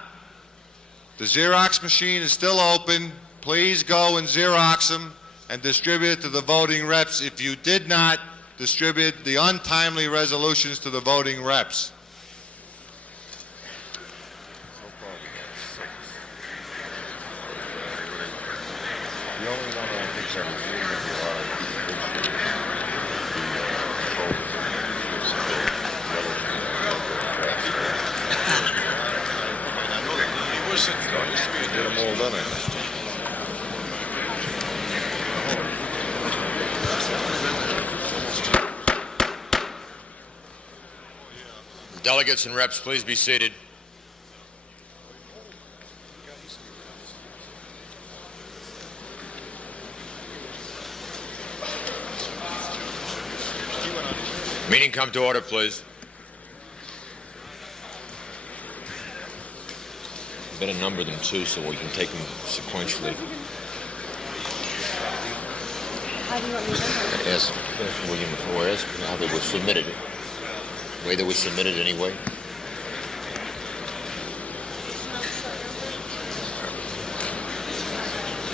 the Xerox machine is still open. Please go and Xerox them and distribute it to the voting reps. If you did not, distribute the untimely resolutions to the voting reps. Get them all done, I think. Delegates and reps, please be seated. Meeting come to order, please. Better number them too, so we can take them sequentially. How do you want me to number? Ask William before, ask how they were submitted. The way they were submitted anyway.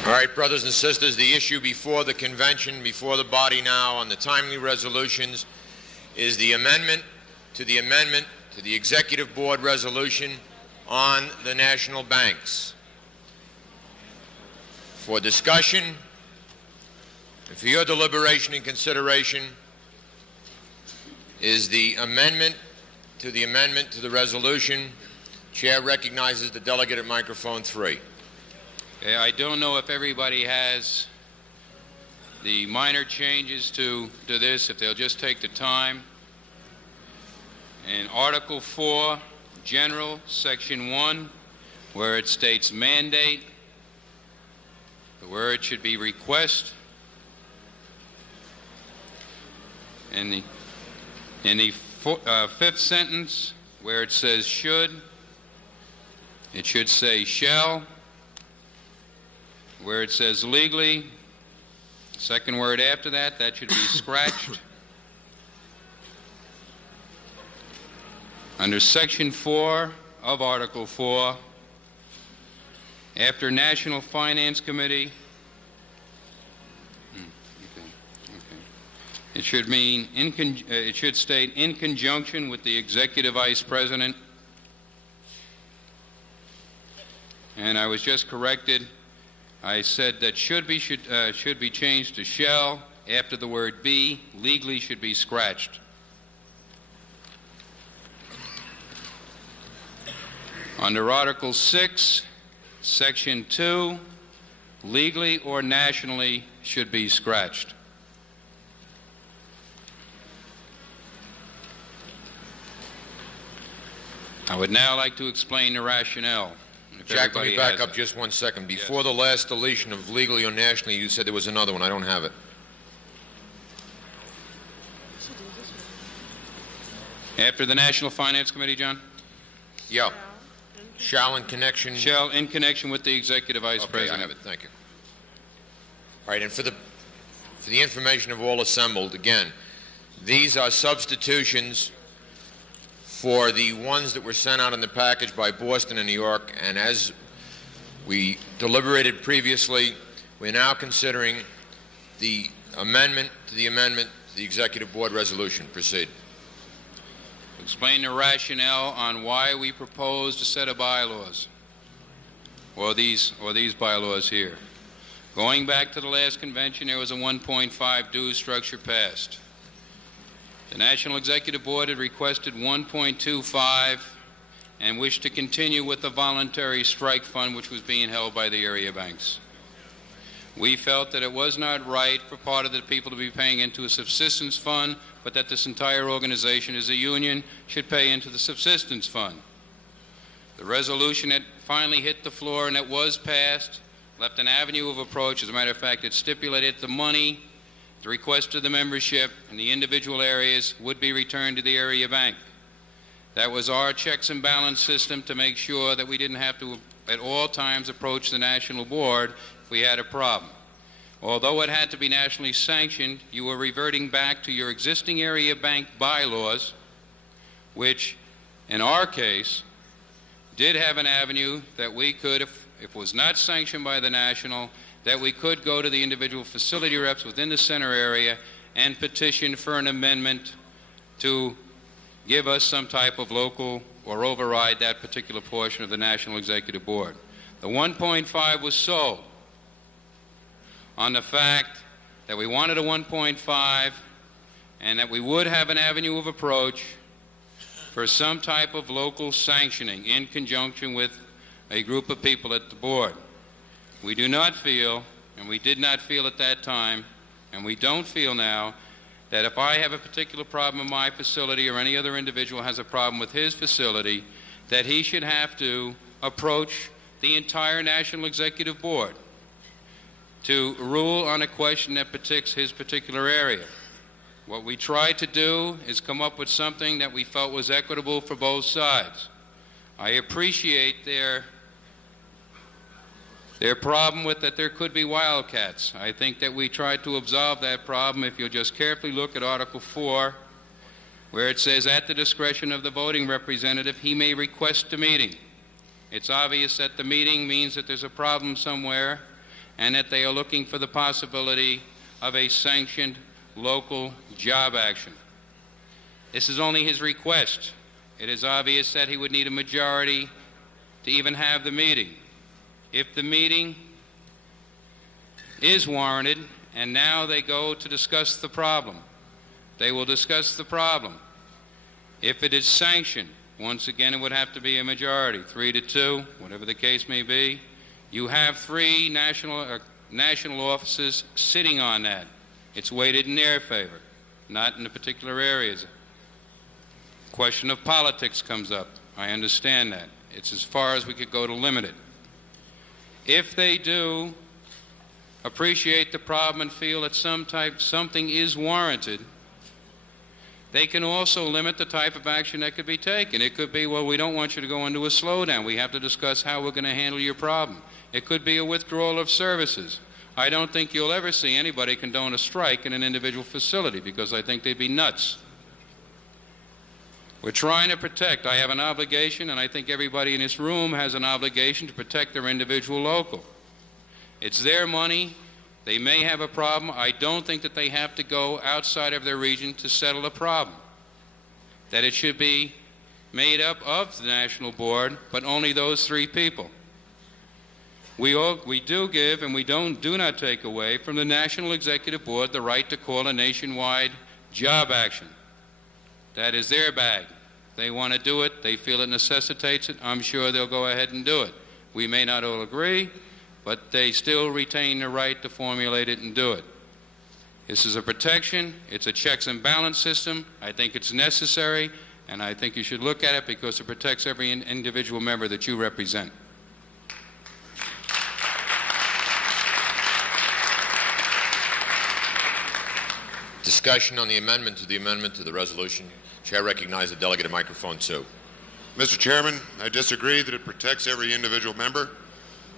All right, brothers and sisters, the issue before the convention, before the body now on the timely resolutions is the amendment to the Executive Board resolution on the national banks. For discussion and for your deliberation and consideration is the amendment to the resolution. Chair recognizes the delegate at microphone 3. Okay, I don't know if everybody has the minor changes to this, if they'll just take the time. In Article 4, General, Section 1, where it states mandate, The word should be request. In the fifth sentence, where it says should, it should say shall. Where it says legally, second word after that, that should be scratched. Under Section 4 of Article 4, after National Finance Committee, it should mean it should state in conjunction with the Executive Vice President. And I was just corrected. I said that should be changed to shall after the word be. Legally should be scratched. Under Article 6, Section 2, legally or nationally should be scratched. I would now like to explain the rationale. Jack, let me back up just 1 second. Before the last deletion of legally or nationally, you said there was another one. I don't have it. After the National Finance Committee, John? Yeah. Shall in connection... Shall in connection with the Executive Vice President. I have it. Thank you. All right, and for the information of all assembled, again, these are substitutions for the ones that were sent out in the package by Boston and New York, and as we deliberated previously, we're now considering the amendment to the Executive Board resolution. Proceed. Explain the rationale on why we proposed a set of bylaws, or these bylaws here. Going back to the last convention, there was a 1.5 dues structure passed. The National Executive Board had requested 1.25 and wished to continue with the voluntary strike fund which was being held by the area banks. We felt that it was not right for part of the people to be paying into a subsistence fund, but that this entire organization as a union should pay into the subsistence fund. The resolution that finally hit the floor and that was passed left an avenue of approach. As a matter of fact, it stipulated the money, the request of the membership, and the individual areas would be returned to the area bank. That was our checks and balance system to make sure that we didn't have to at all times approach the National Board if we had a problem. Although it had to be nationally sanctioned, you were reverting back to your existing area bank bylaws, which in our case did have an avenue that we could, if it was not sanctioned by the National, that we could go to the individual facility reps within the center area and petition for an amendment to give us some type of local or override that particular portion of the National Executive Board. The 1.5 was sold on the fact that we wanted a 1.5 and that we would have an avenue of approach for some type of local sanctioning in conjunction with a group of people at the board. We do not feel, and we did not feel at that time, and we don't feel now, that if I have a particular problem in my facility or any other individual has a problem with his facility, that he should have to approach the entire National Executive Board to rule on a question that protects his particular area. What we tried to do is come up with something that we felt was equitable for both sides. I appreciate their problem with that there could be wildcats. I think that we tried to absolve that problem. If you'll just carefully look at Article 4, where it says, at the discretion of the voting representative, he may request a meeting. It's obvious that the meeting means that there's a problem somewhere and that they are looking for the possibility of a sanctioned local job action. This is only his request. It is obvious that he would need a majority to even have the meeting. If the meeting is warranted and now they go to discuss the problem, they will discuss the problem. If it is sanctioned, once again it would have to be a majority, 3-2, whatever the case may be. You have 3 national offices sitting on that. It's weighted in their favor, not in the particular areas. Question of politics comes up. I understand that. It's as far as we could go to limit it. If they do appreciate the problem and feel that something is warranted, they can also limit the type of action that could be taken. It could be, well, we don't want you to go into a slowdown. We have to discuss how we're going to handle your problem. It could be a withdrawal of services. I don't think you'll ever see anybody condone a strike in an individual facility because I think they'd be nuts. We're trying to protect. I have an obligation, and I think everybody in this room has an obligation to protect their individual local. It's their money. They may have a problem. I don't think that they have to go outside of their region to settle a problem. That it should be made up of the National Board, but only those 3 people. We do give and we do not take away from the National Executive Board the right to call a nationwide job action. That is their bag. They want to do it. They feel it necessitates it. I'm sure they'll go ahead and do it. We may not all agree, but they still retain the right to formulate it and do it. This is a protection. It's a checks and balance system. I think it's necessary, and I think you should look at it because it protects every individual member that you represent. Discussion on the amendment to the resolution. Chair recognizes the delegate at microphone 2. Mr. Chairman, I disagree that it protects every individual member.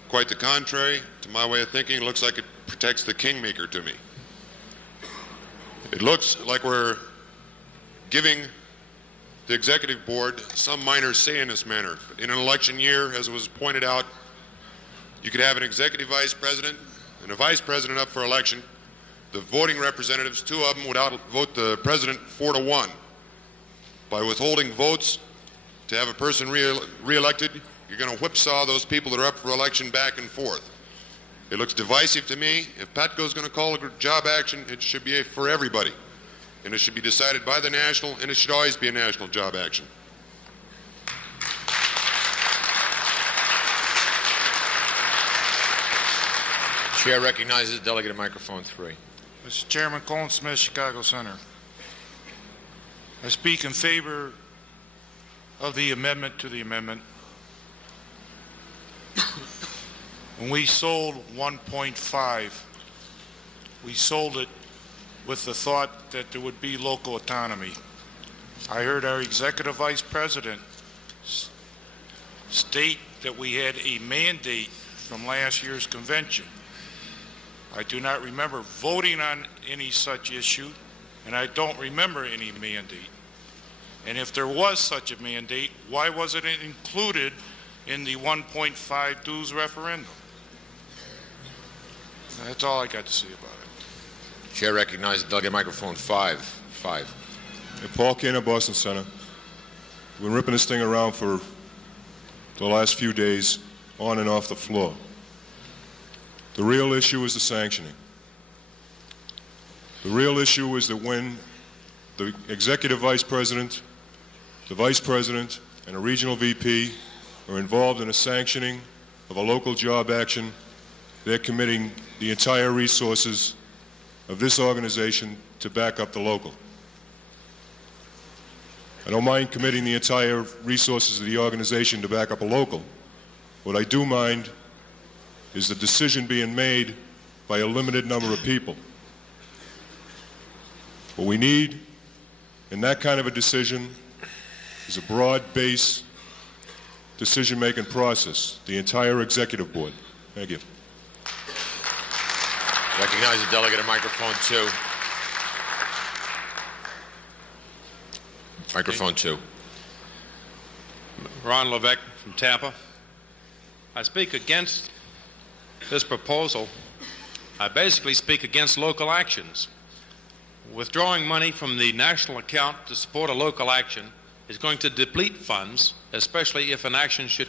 Quite the contrary. To my way of thinking, it looks like it protects the kingmaker to me. It looks like we're giving the executive board some minor say in this matter. In an election year, as was pointed out, you could have an executive vice president and a vice president up for election. The voting representatives, 2 of them, would outvote the president 4-1. By withholding votes to have a person re-elected, you're going to whipsaw those people that are up for election back and forth. It looks divisive to me. If PATCO is going to call a job action, it should be for everybody. And it should be decided by the national, and it should always be a national job action. Chair recognizes the delegate at microphone 3. Mr. Chairman, Colin Smith, Chicago Center. I speak in favor of the amendment to the amendment. When we sold 1.5, we sold it with the thought that there would be local autonomy. I heard our executive vice president state that we had a mandate from last year's convention. I do not remember voting on any such issue, and I don't remember any mandate. And if there was such a mandate, why wasn't it included in the 1.5 dues referendum? That's all I got to say about it. Chair recognizes the delegate at microphone 5. Hey, Paul Kane, Boston Center. We've been ripping this thing around for the last few days, on and off the floor. The real issue is the sanctioning. The real issue is that when the executive vice president, the vice president, and a regional VP are involved in a sanctioning of a local job action, they're committing the entire resources of this organization to back up the local. I don't mind committing the entire resources of the organization to back up a local. What I do mind is the decision being made by a limited number of people. What we need in that kind of a decision is a broad-based decision-making process, the entire executive board. Thank you. Recognize the delegate at microphone 2. Microphone 2. Ron Levesque from Tampa. I speak against this proposal. I basically speak against local actions. Withdrawing money from the national account to support a local action is going to deplete funds, especially if an action should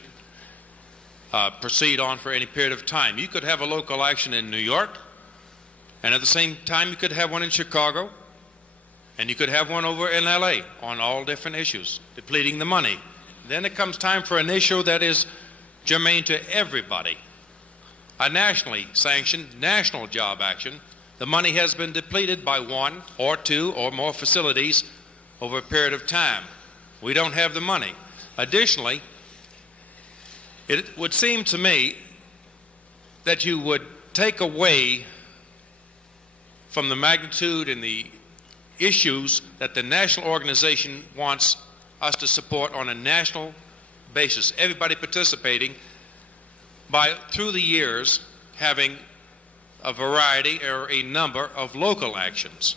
proceed on for any period of time. You could have a local action in New York, and at the same time you could have one in Chicago, and you could have one over in LA on all different issues, depleting the money. Then it comes time for an issue that is germane to everybody. A nationally sanctioned national job action. The money has been depleted by 1 or 2 or more facilities over a period of time. We don't have the money. Additionally, it would seem to me that you would take away from the magnitude and the issues that the national organization wants us to support on a national basis. Everybody participating by, through the years, having a variety or a number of local actions.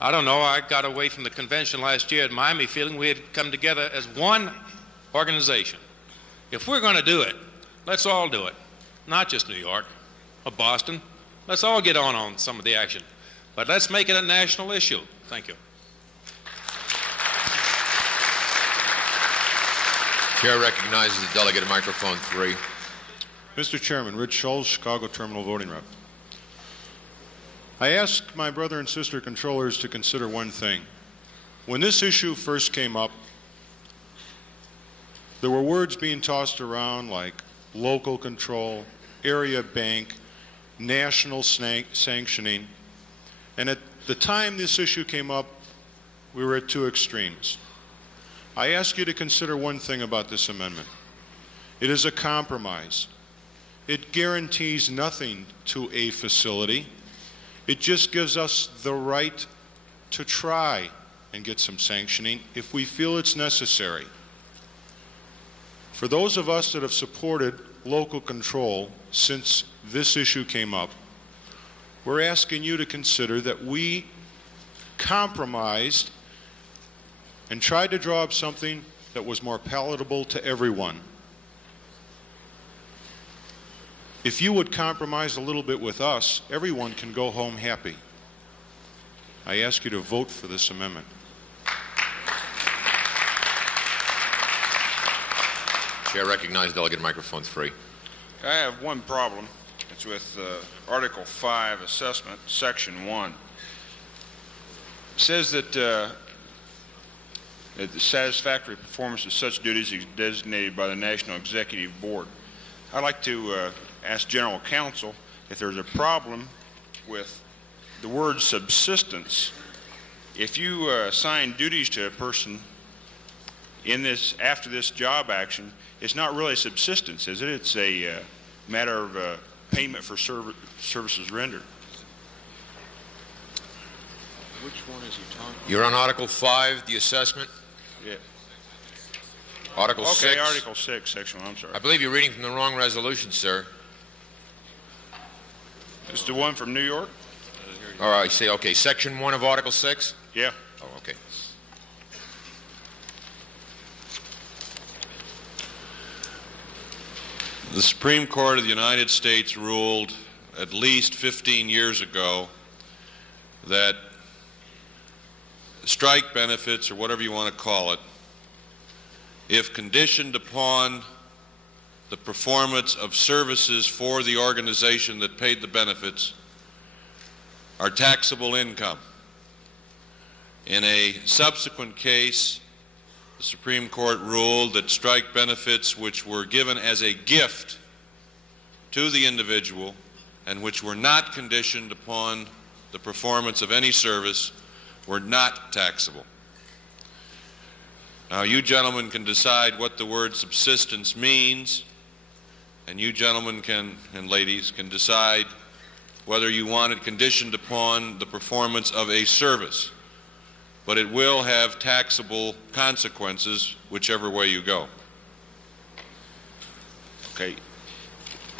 I don't know, I got away from the convention last year at Miami feeling we had come together as one organization. If we're going to do it, let's all do it. Not just New York or Boston. Let's all get on some of the action. But let's make it a national issue. Thank you. Chair recognizes the delegate at microphone 3. Mr. Chairman, Rich Scholes, Chicago Terminal Voting Rep. I ask my brother and sister controllers to consider one thing. When this issue first came up, there were words being tossed around like local control, area bank, national sanctioning, and at the time this issue came up, we were at two extremes. I ask you to consider one thing about this amendment. It is a compromise. It guarantees nothing to a facility. It just gives us the right to try and get some sanctioning if we feel it's necessary. For those of us that have supported local control since this issue came up, we're asking you to consider that we compromised and tried to draw up something that was more palatable to everyone. If you would compromise a little bit with us, everyone can go home happy. I ask you to vote for this amendment. Chair recognizes delegate at microphone 3. I have one problem. It's with Article 5, Assessment, Section 1. It says that the satisfactory performance of such duties is designated by the National Executive Board. I'd like to ask General Counsel if there's a problem with the word subsistence. If you assign duties to a person in this, after this job action, it's not really subsistence, is it? It's a matter of payment for services rendered. Which one is he talking about? You're on Article 5, the assessment? Yeah. Article 6? Okay, Article 6, Section 1, I'm sorry. I believe you're reading from the wrong resolution, sir. It's the one from New York? All right, say, okay, Section 1 of Article 6? Yeah. Oh, okay. The Supreme Court of the United States ruled at least 15 years ago that strike benefits, or whatever you want to call it, if conditioned upon the performance of services for the organization that paid the benefits, are taxable income. In a subsequent case, the Supreme Court ruled that strike benefits which were given as a gift to the individual and which were not conditioned upon the performance of any service were not taxable. Now, you gentlemen can decide what the word subsistence means, and you gentlemen can, and ladies, can decide whether you want it conditioned upon the performance of a service. But it will have taxable consequences whichever way you go. Okay.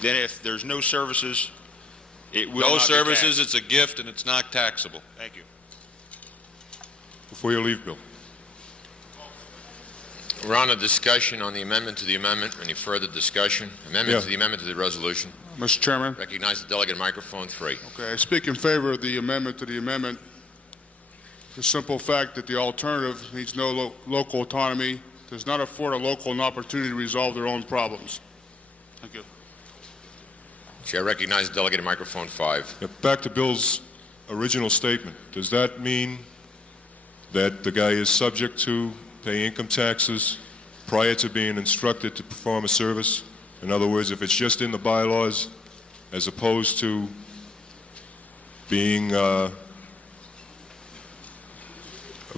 Then if there's no services, it will no not services, be it's a gift and it's not taxable. Thank you. Before you leave, Bill. We're on a discussion on the amendment to the amendment. Any further discussion? Amendment to the amendment to the resolution. Mr. Chairman. Recognize the delegate at microphone 3. Okay, I speak in favor of the amendment to the amendment. The simple fact that the alternative needs no local autonomy, does not afford a local an opportunity to resolve their own problems. Thank you. Chair recognizes the delegate at microphone 5. Yeah, back to Bill's original statement. Does that mean that the guy is subject to pay income taxes prior to being instructed to perform a service? In other words, if it's just in the bylaws as opposed to being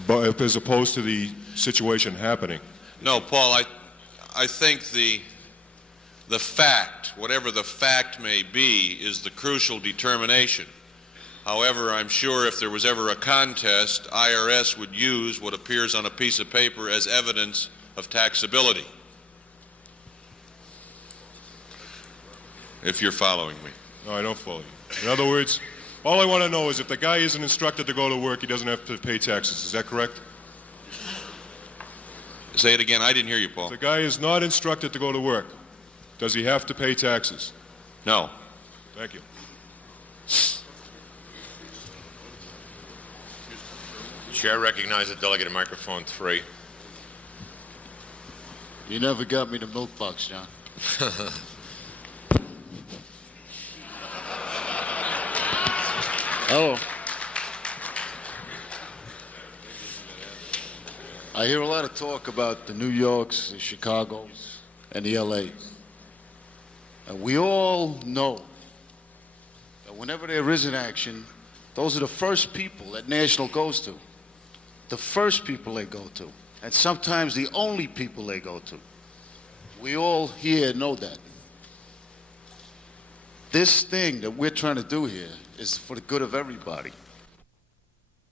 as opposed to the situation happening? No, Paul, I think the the fact, whatever the fact may be, is the crucial determination. However, I'm sure if there was ever a contest, IRS would use what appears on a piece of paper as evidence of taxability. If you're following me. No, I don't follow you. In other words, all I want to know is if the guy isn't instructed to go to work, he doesn't have to pay taxes. Is that correct? Say it again. I didn't hear you, Paul. If the guy is not instructed to go to work, does he have to pay taxes? No. Thank you. Chair recognizes delegate at microphone 3. You never got me the milk box, John. Hello. I hear a lot of talk about the New Yorks, the Chicagos, and the LAs. And we all know that whenever there is an action, those are the first people that National goes to. The first people they go to. And sometimes the only people they go to. We all here know that. This thing that we're trying to do here is for the good of everybody.